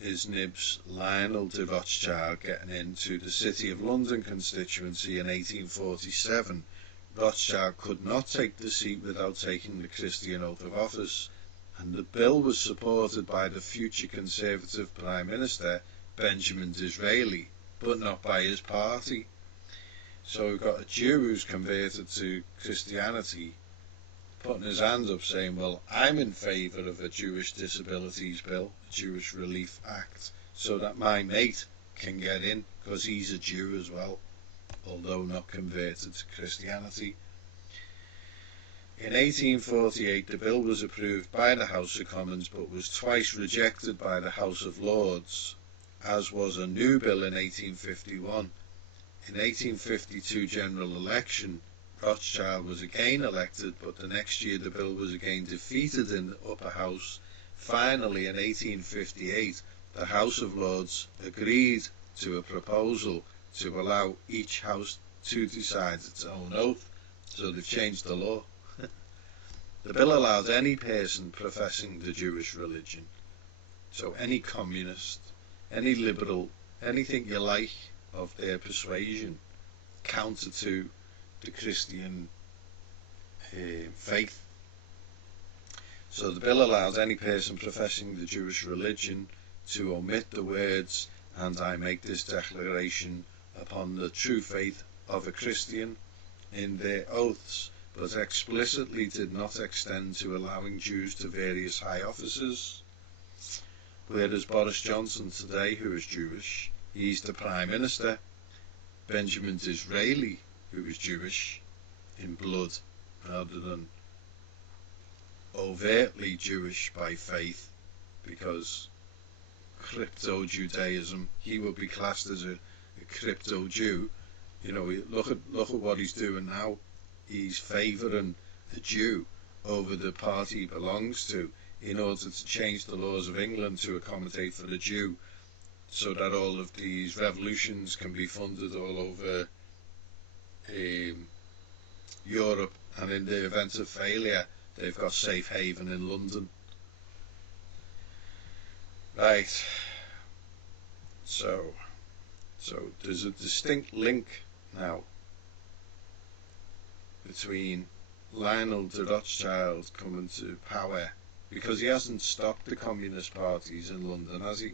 his nibs Lionel de Rothschild getting into the City of London constituency in 1847. Rothschild could not take the seat without taking the Christian oath of office, and the bill was supported by the future Conservative Prime Minister Benjamin Disraeli, but not by his party. So we've got a Jew who's converted to Christianity putting his hand up saying, well, I'm in favour of a Jewish Disabilities Bill, a Jewish Relief Act, so that my mate can get in, because he's a Jew as well, although not converted to Christianity. In 1848 the bill was approved by the House of Commons but was twice rejected by the House of Lords, as was a new bill in 1851. In 1852 general election, Rothschild was again elected, but the next year the bill was again defeated in the upper house. Finally, in 1858, the House of Lords agreed to a proposal to allow each house to decide its own oath, so they've changed the law. The bill allowed any person professing the Jewish religion, so any communist, any liberal, anything you like of their persuasion, counter to the Christian faith. So the bill allows any person professing the Jewish religion to omit the words, "and I make this declaration upon the true faith of a Christian in their oaths, but explicitly did not extend to allowing Jews to various high offices. Whereas Boris Johnson today, who is Jewish, he's the Prime Minister. Benjamin Disraeli, who is Jewish in blood rather than overtly Jewish by faith, because crypto-Judaism, he would be classed as a crypto-Jew. You know, look at what he's doing now. He's favouring the Jew over the party he belongs to in order to change the laws of England to accommodate for the Jew, so that all of these revolutions can be funded all over Europe, and in the event of failure they've got safe haven in London. Right, so there's a distinct link now between Lionel de Rothschild coming to power, because he hasn't stopped the communist parties in London, has he?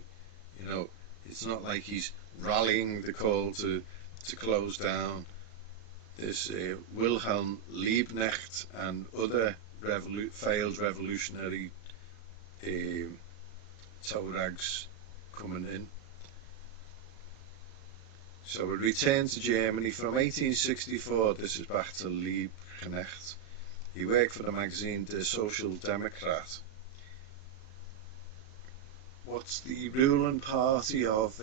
You know, it's not like he's rallying the call to close down. This Wilhelm Liebknecht and other failed revolutionary Torags coming in. So we return to Germany from 1864. This is back to Liebknecht. He worked for the magazine Der Social Democrat. What's the ruling party of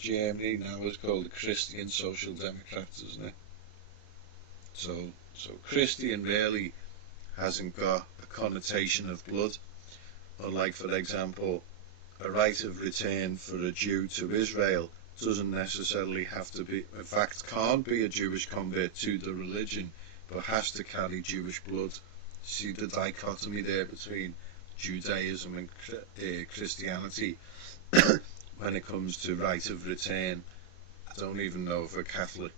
Germany now is called the Christian Social Democrats, isn't it? So Christian really hasn't got a connotation of blood, unlike, for example, a right of return for a Jew to Israel doesn't necessarily have to be, in fact can't be a Jewish convert to the religion, but has to carry Jewish blood. See the dichotomy there between Judaism and Christianity when it comes to right of return. I don't even know if a Catholic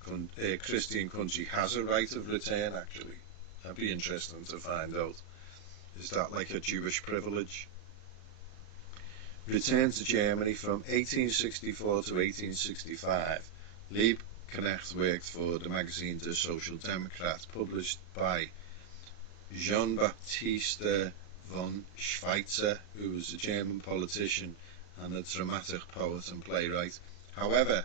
Christian country has a right of return, actually. That'd be interesting to find out. Is that like a Jewish privilege? Return to Germany from 1864 to 1865. Liebknecht worked for the magazine Der Social Democrat, published by Jean-Baptiste von Schweitzer, who was a German politician and a dramatic poet and playwright. However,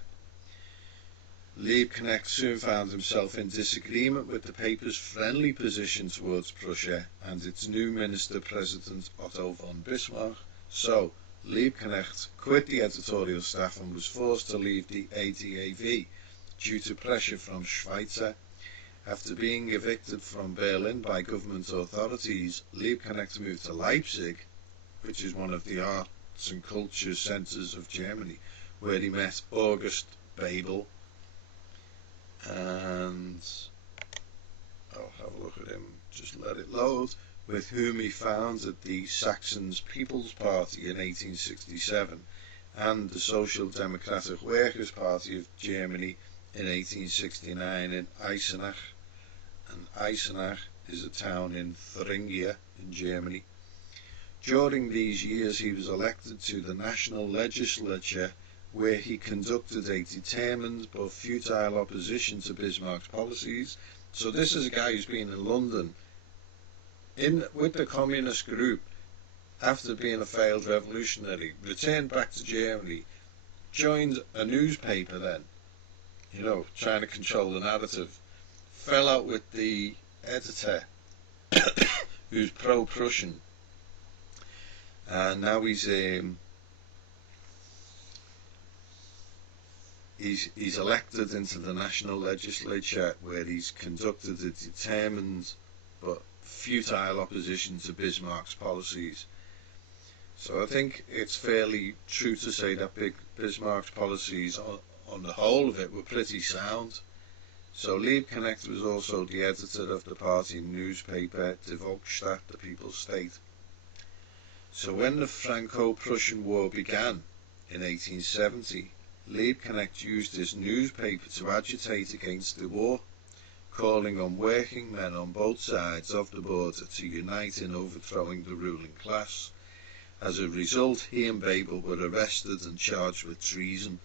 Liebknecht soon found himself in disagreement with the paper's friendly position towards Prussia and its new minister-president Otto von Bismarck. So, Liebknecht quit the editorial staff and was forced to leave the ADAV due to pressure from Schweitzer. After being evicted from Berlin by government authorities, Liebknecht moved to Leipzig, which is one of the arts and culture centres of Germany, where he met August Bebel, and I'll have a look at him, just let it load, with whom he founded the Saxons People's Party in 1867 and the Social Democratic Workers' Party of Germany in 1869 in Eisenach. And Eisenach is a town in Thuringia in Germany. During these years he was elected to the national legislature, where he conducted a determined but futile opposition to Bismarck's policies. So this is a guy who's been in London with the communist group after being a failed revolutionary, returned back to Germany, joined a newspaper then, you know, trying to control the narrative, fell out with the editor who's pro-Prussian, and now he's elected into the national legislature, where he's conducted a determined but futile opposition to Bismarck's policies. So I think it's fairly true to say that Bismarck's policies on the whole of it were pretty sound. So Liebknecht was also the editor of the party newspaper Die Volksstadt, the People's State. So when the Franco-Prussian War began in 1870, Liebknecht used his newspaper to agitate against the war, calling on working men on both sides of the border to unite in overthrowing the ruling class. As a result, he and Bebel were arrested and charged with treason.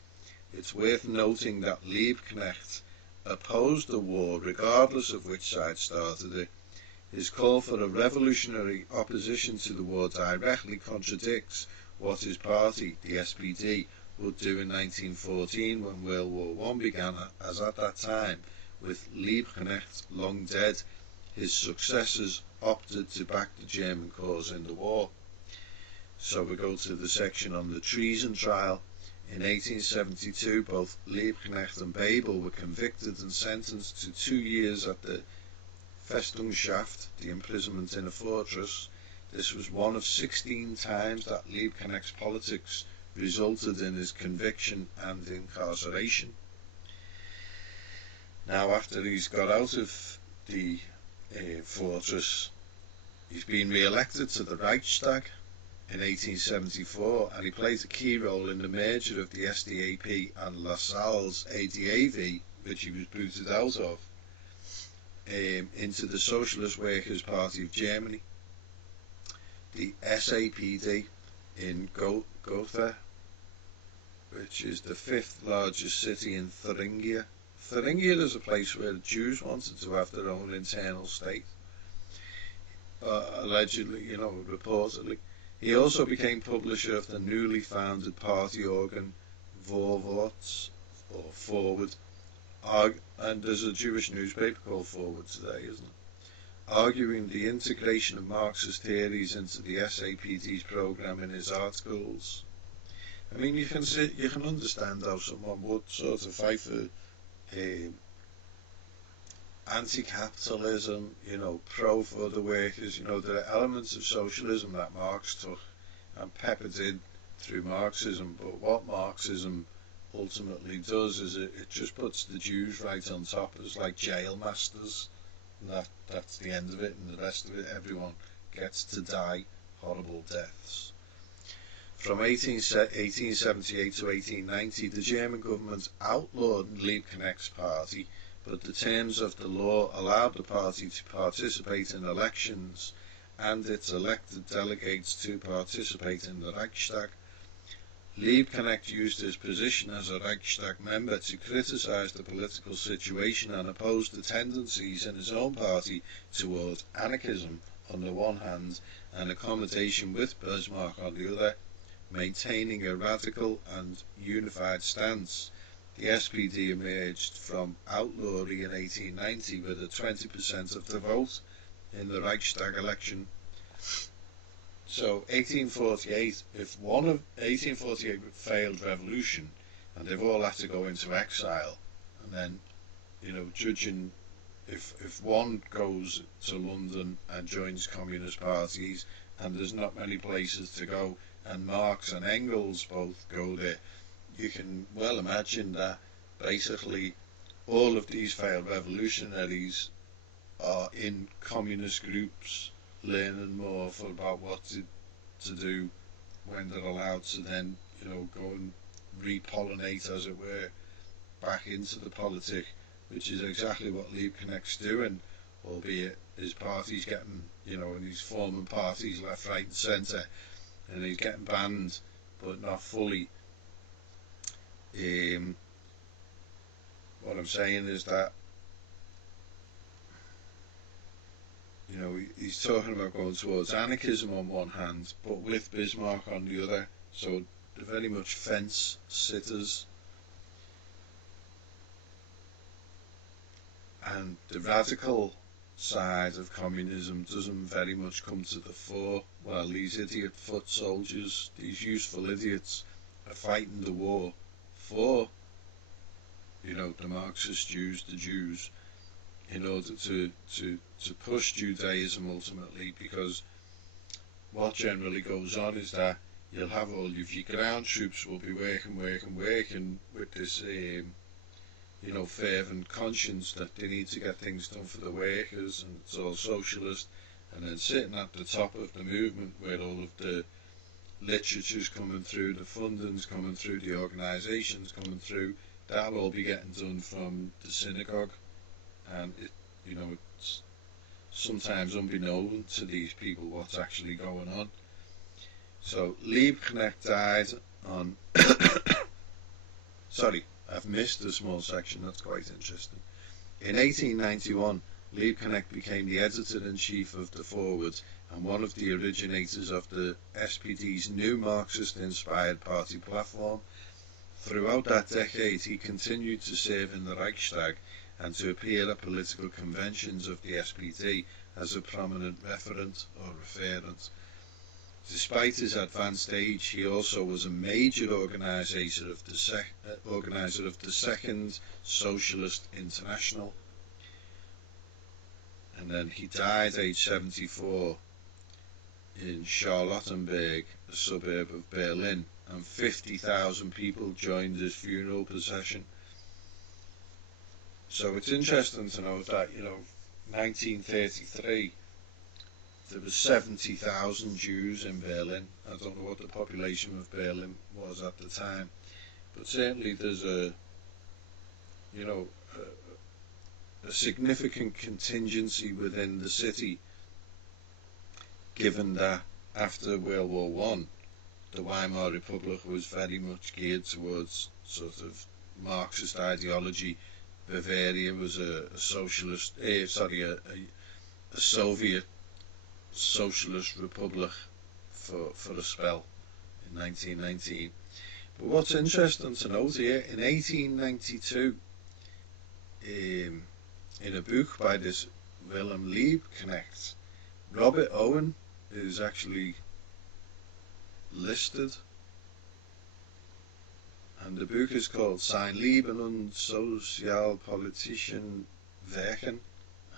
it's worth noting that Liebknecht opposed the war regardless of which side started it. His call for a revolutionary opposition to the war directly contradicts what his party, the SPD, would do in 1914 when World War I began, as at that time, with Liebknecht long dead, his successors opted to back the German cause in the war. So we go to the section on the treason trial. In 1872, both Liebknecht and Bebel were convicted and sentenced to 2 years at the Festungshaft, the imprisonment in a fortress. This was one of 16 times that Liebknecht's politics resulted in his conviction and incarceration. Now, after he's got out of the fortress, he's been re-elected to the Reichstag in 1874, and he played a key role in the merger of the SDAP and Lassalle's ADAV, which he was booted out of, into the Socialist Workers' Party of Germany. The SAPD in Gotha, which is the 5th largest city in Thuringia. Thuringia is a place where the Jews wanted to have their own internal state, allegedly, reportedly. He also became publisher of the newly founded party organ Vorwärts, or Forward, and there's a Jewish newspaper called Forward today, isn't it? Arguing the integration of Marxist theories into the SAPD's program in his articles. I mean, you can understand how someone would sort of fight for anti-capitalism, pro for the workers. There are elements of socialism that Marx took and peppered in through Marxism, but what Marxism ultimately does is it just puts the Jews right on top as like jail masters, and that's the end of it, and the rest of it, everyone gets to die horrible deaths. From 1878 to 1890, the German government outlawed Liebknecht's party, but the terms of the law allowed the party to participate in elections and its elected delegates to participate in the Reichstag. Liebknecht used his position as a Reichstag member to criticize the political situation and oppose the tendencies in his own party toward anarchism on the one hand and accommodation with Bismarck on the other, maintaining a radical and unified stance. The SPD emerged from outlawry in 1890 with a 20% of the vote in the Reichstag election. So 1848, if 1848 failed revolution, and they've all had to go into exile, and then, judging if one goes to London and joins communist parties, and there's not many places to go, and Marx and Engels both go there, you can well imagine that basically all of these failed revolutionaries are in communist groups learning more about what to do when they're allowed to then, go and repollinate, as it were, back into the politic, which is exactly what Liebknecht's doing, albeit his party's getting, and he's forming parties left, right and centre, and he's getting banned, but not fully. What I'm saying is that, he's talking about going towards anarchism on one hand, but with Bismarck on the other, so they're very much fence sitters. And the radical side of communism doesn't very much come to the fore, while these idiot foot soldiers, these useful idiots, are fighting the war for, the Marxist Jews, the Jews, in order to push Judaism ultimately, because what generally goes on is that you'll have all of your ground troops will be working with this fervent conscience that they need to get things done for the workers, and it's all socialist, and then sitting at the top of the movement where all of the literature's coming through, the funding's coming through, the organisations coming through, that'll all be getting done from the synagogue, and it's sometimes unbeknown to these people what's actually going on. So Liebknecht died on Sorry, I've missed a small section that's quite interesting. In 1891, Liebknecht became the editor-in-chief of the Forward and one of the originators of the SPD's new Marxist-inspired party platform. Throughout that decade, he continued to serve in the Reichstag and to appear at political conventions of the SPD as a prominent referent or referent. Despite his advanced age, he also was a major organizer of the Second Socialist International. And then he died aged 74 in Charlottenburg, a suburb of Berlin, and 50,000 people joined his funeral procession. So it's interesting to note that, 1933, there was 70,000 Jews in Berlin. I don't know what the population of Berlin was at the time, but certainly there's a significant contingency within the city, given that after World War One, the Weimar Republic was very much geared towards sort of Marxist ideology. Bavaria was a Soviet socialist republic for a spell in 1919. But what's interesting to note here, in 1892, in a book by this Wilhelm Liebknecht, Robert Owen is actually listed, and the book is called Sein Leben und Sozialpolitischen Werken,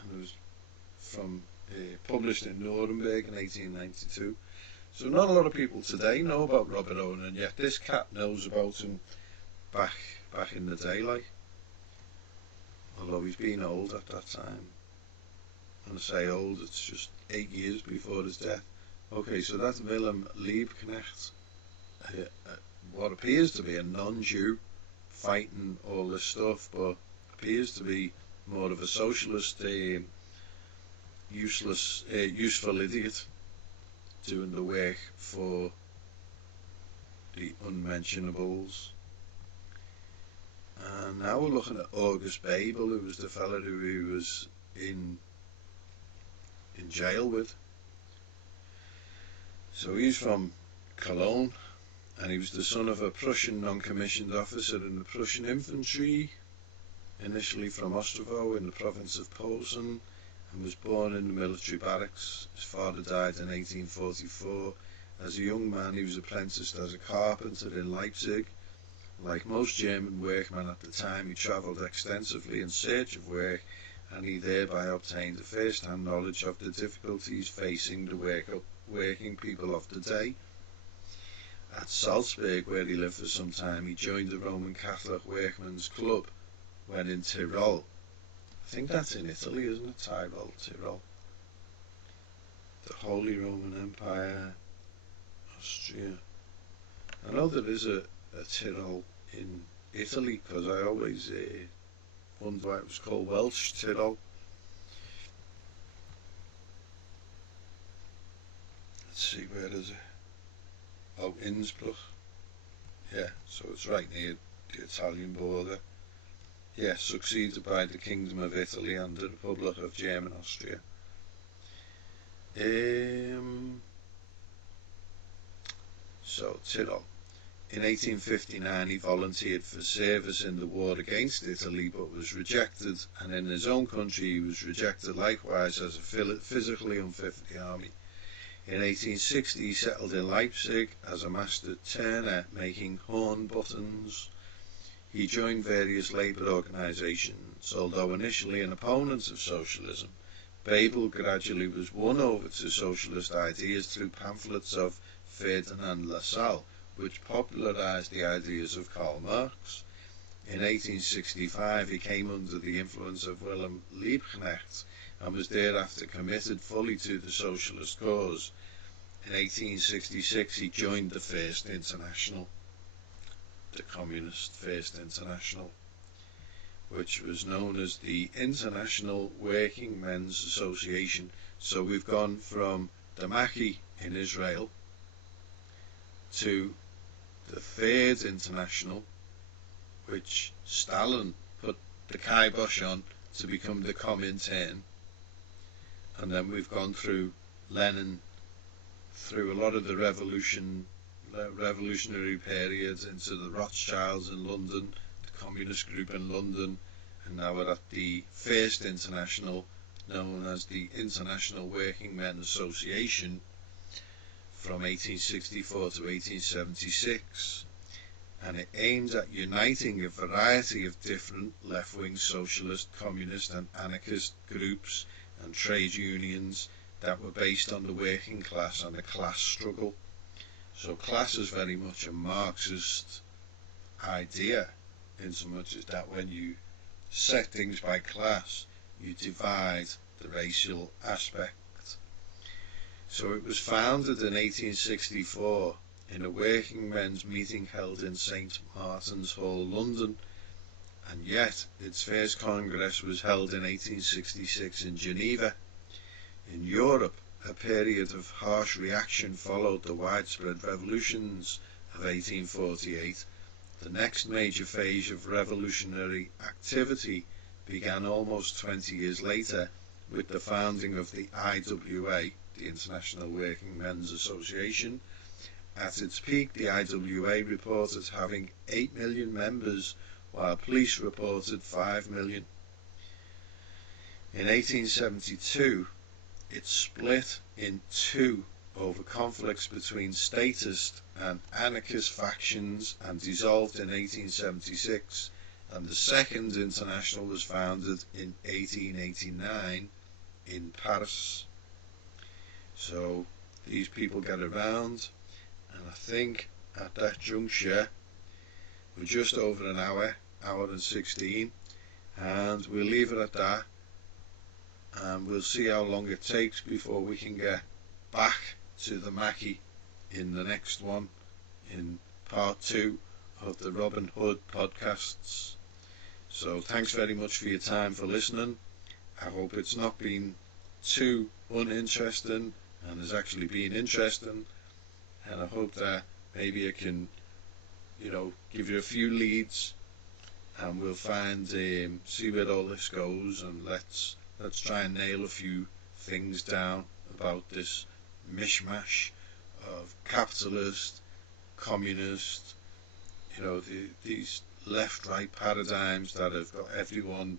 and it was published in Nuremberg in 1892. So not a lot of people today know about Robert Owen, and yet this cat knows about him back in the day, like. Although he's been old at that time. When I say old, it's just 8 years before his death. Okay, so that's Wilhelm Liebknecht, what appears to be a non-Jew fighting all this stuff, but appears to be more of a socialist, useful idiot doing the work for the unmentionables. And now we're looking at August Bebel, who was the fellow who he was in jail with. So he's from Cologne, and he was the son of a Prussian non-commissioned officer in the Prussian infantry, initially from Ostrovo in the province of Posen, and was born in the military barracks. His father died in 1844. As a young man, he was apprenticed as a carpenter in Leipzig. Like most German workmen at the time, he travelled extensively in search of work, and he thereby obtained a first-hand knowledge of the difficulties facing the working people of the day. At Salzburg, where he lived for some time, he joined the Roman Catholic Workmen's Club when in Tyrol. I think that's in Italy, isn't it? Tyrol. The Holy Roman Empire, Austria. I know there is a Tyrol in Italy, because I always wondered why it was called Welsh Tyrol. Let's see, where is it? Oh, Innsbruck. Yeah, so it's right near the Italian border. Yeah, succeeded by the Kingdom of Italy and the Republic of German Austria. So, Tyrol. In 1859 he volunteered for service in the war against Italy, but was rejected, and in his own country he was rejected likewise as a physically unfit for the army. In 1860 he settled in Leipzig as a master turner, making horn buttons. He joined various labour organisations. Although initially an opponent of socialism, Bebel gradually was won over to socialist ideas through pamphlets of Ferdinand Lassalle, which popularised the ideas of Karl Marx. In 1865 he came under the influence of Wilhelm Liebknecht and was thereafter committed fully to the socialist cause. In 1866 he joined the First International, the Communist First International, which was known as the International Working Men's Association. So we've gone from the Maki in Israel to the Third International, which Stalin put the kibosh on to become the Comintern. And then we've gone through Lenin, through a lot of the revolutionary periods, into the Rothschilds in London, the Communist group in London, and now we're at the first international, known as the International Working Men Association, from 1864 to 1876, and it aims at uniting a variety of different left-wing socialist, communist and anarchist groups and trade unions that were based on the working class and the class struggle. So class is very much a Marxist idea, in so much as that when you set things by class, you divide the racial aspect. So it was founded in 1864 in a working men's meeting held in St. Martin's Hall, London, and yet its first congress was held in 1866 in Geneva. In Europe, a period of harsh reaction followed the widespread revolutions of 1848. The next major phase of revolutionary activity began almost 20 years later with the founding of the IWA, the International Working Men's Association. At its peak, the IWA reported having 8 million members, while police reported 5 million. In 1872, it split in two over conflicts between statist and anarchist factions and dissolved in 1876, and the Second International was founded in 1889 in Paris. So these people get around, and I think at that juncture we're just over an hour and 16, and we'll leave it at that, and we'll see how long it takes before we can get back to the Maki in the next one, in part 2 of the Robin Hood podcasts. So thanks very much for your time for listening. I hope it's not been too uninteresting and has actually been interesting, and I hope that maybe I can, give you a few leads, and we'll find see where all this goes, and let's try and nail a few things down about this mishmash of capitalist, communist, these left-right paradigms that have got everyone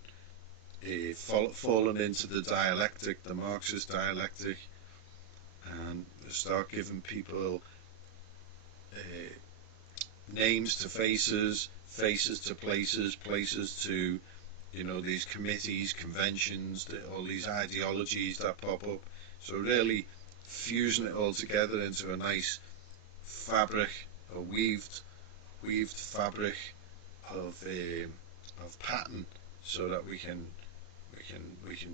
fallen into the dialectic, the Marxist dialectic, and start giving people names to faces, faces to places, places to these committees, conventions, all these ideologies that pop up. So really fusing it all together into a nice fabric, a weaved fabric of pattern, so that we can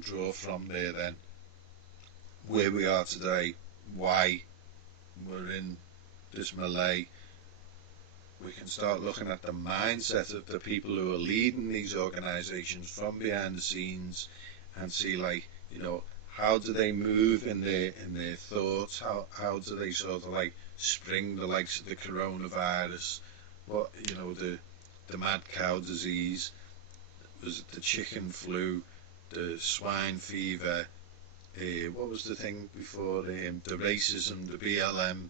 draw from there then where we are today, why we're in this melee. We can start looking at the mindset of the people who are leading these organisations from behind the scenes, and see, how do they move in their thoughts? How do they sort of spring the likes of the coronavirus, what the mad cow disease, was it the chicken flu, the swine fever, what was the thing before the racism, the BLM,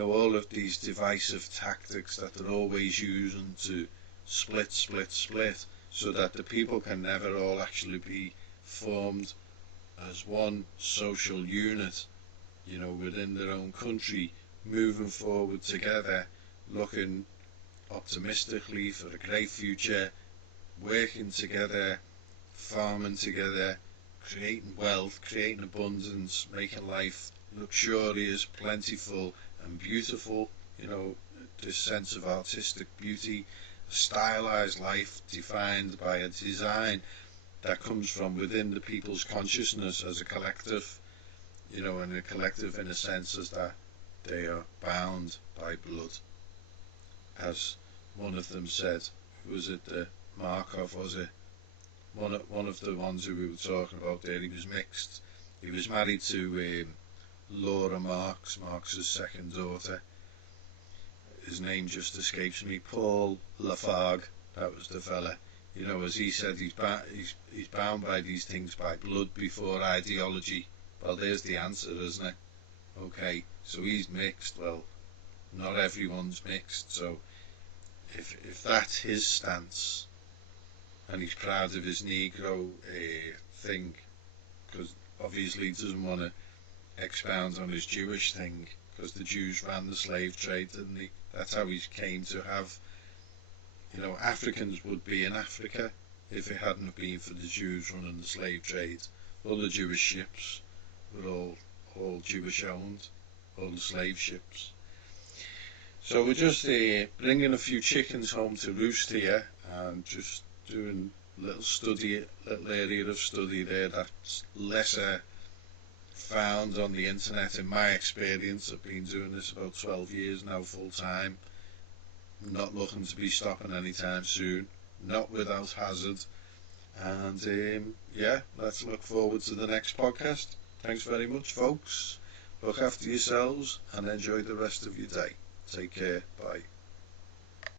all of these divisive tactics that they're always using to split, so that the people can never all actually be formed as one social unit, within their own country, moving forward together, looking optimistically for a great future, working together, farming together, creating wealth, creating abundance, making life luxurious, plentiful and beautiful, this sense of artistic beauty, a stylized life defined by a design that comes from within the people's consciousness as a collective, and a collective in a sense is that they are bound by blood. As one of them said, was it the Markov, was it? One of the ones who we were talking about there, he was mixed. He was married to Laura Marx, Marx's second daughter. His name just escapes me. Paul Lafargue, That was the fella. You know, as he said, he's bound by these things by blood before ideology. Well, there's the answer, isn't it? Okay, so he's mixed. Well, not everyone's mixed. So if that's his stance, and he's proud of his Negro thing, because obviously he doesn't want to expound on his Jewish thing, because the Jews ran the slave trade, didn't he? That's how he came to have, you know, Africans would be in Africa if it hadn't have been for the Jews running the slave trade. All the Jewish ships were all Jewish owned, all the slave ships. So we're just bringing a few chickens home to roost here, and just doing a little area of study there that's lesser found on the internet. In my experience, I've been doing this about 12 years now, full time. Not looking to be stopping anytime soon, not without hazard. And yeah, let's look forward to the next podcast. Thanks very much, folks. Look after yourselves and enjoy the rest of your day. Take care. Bye.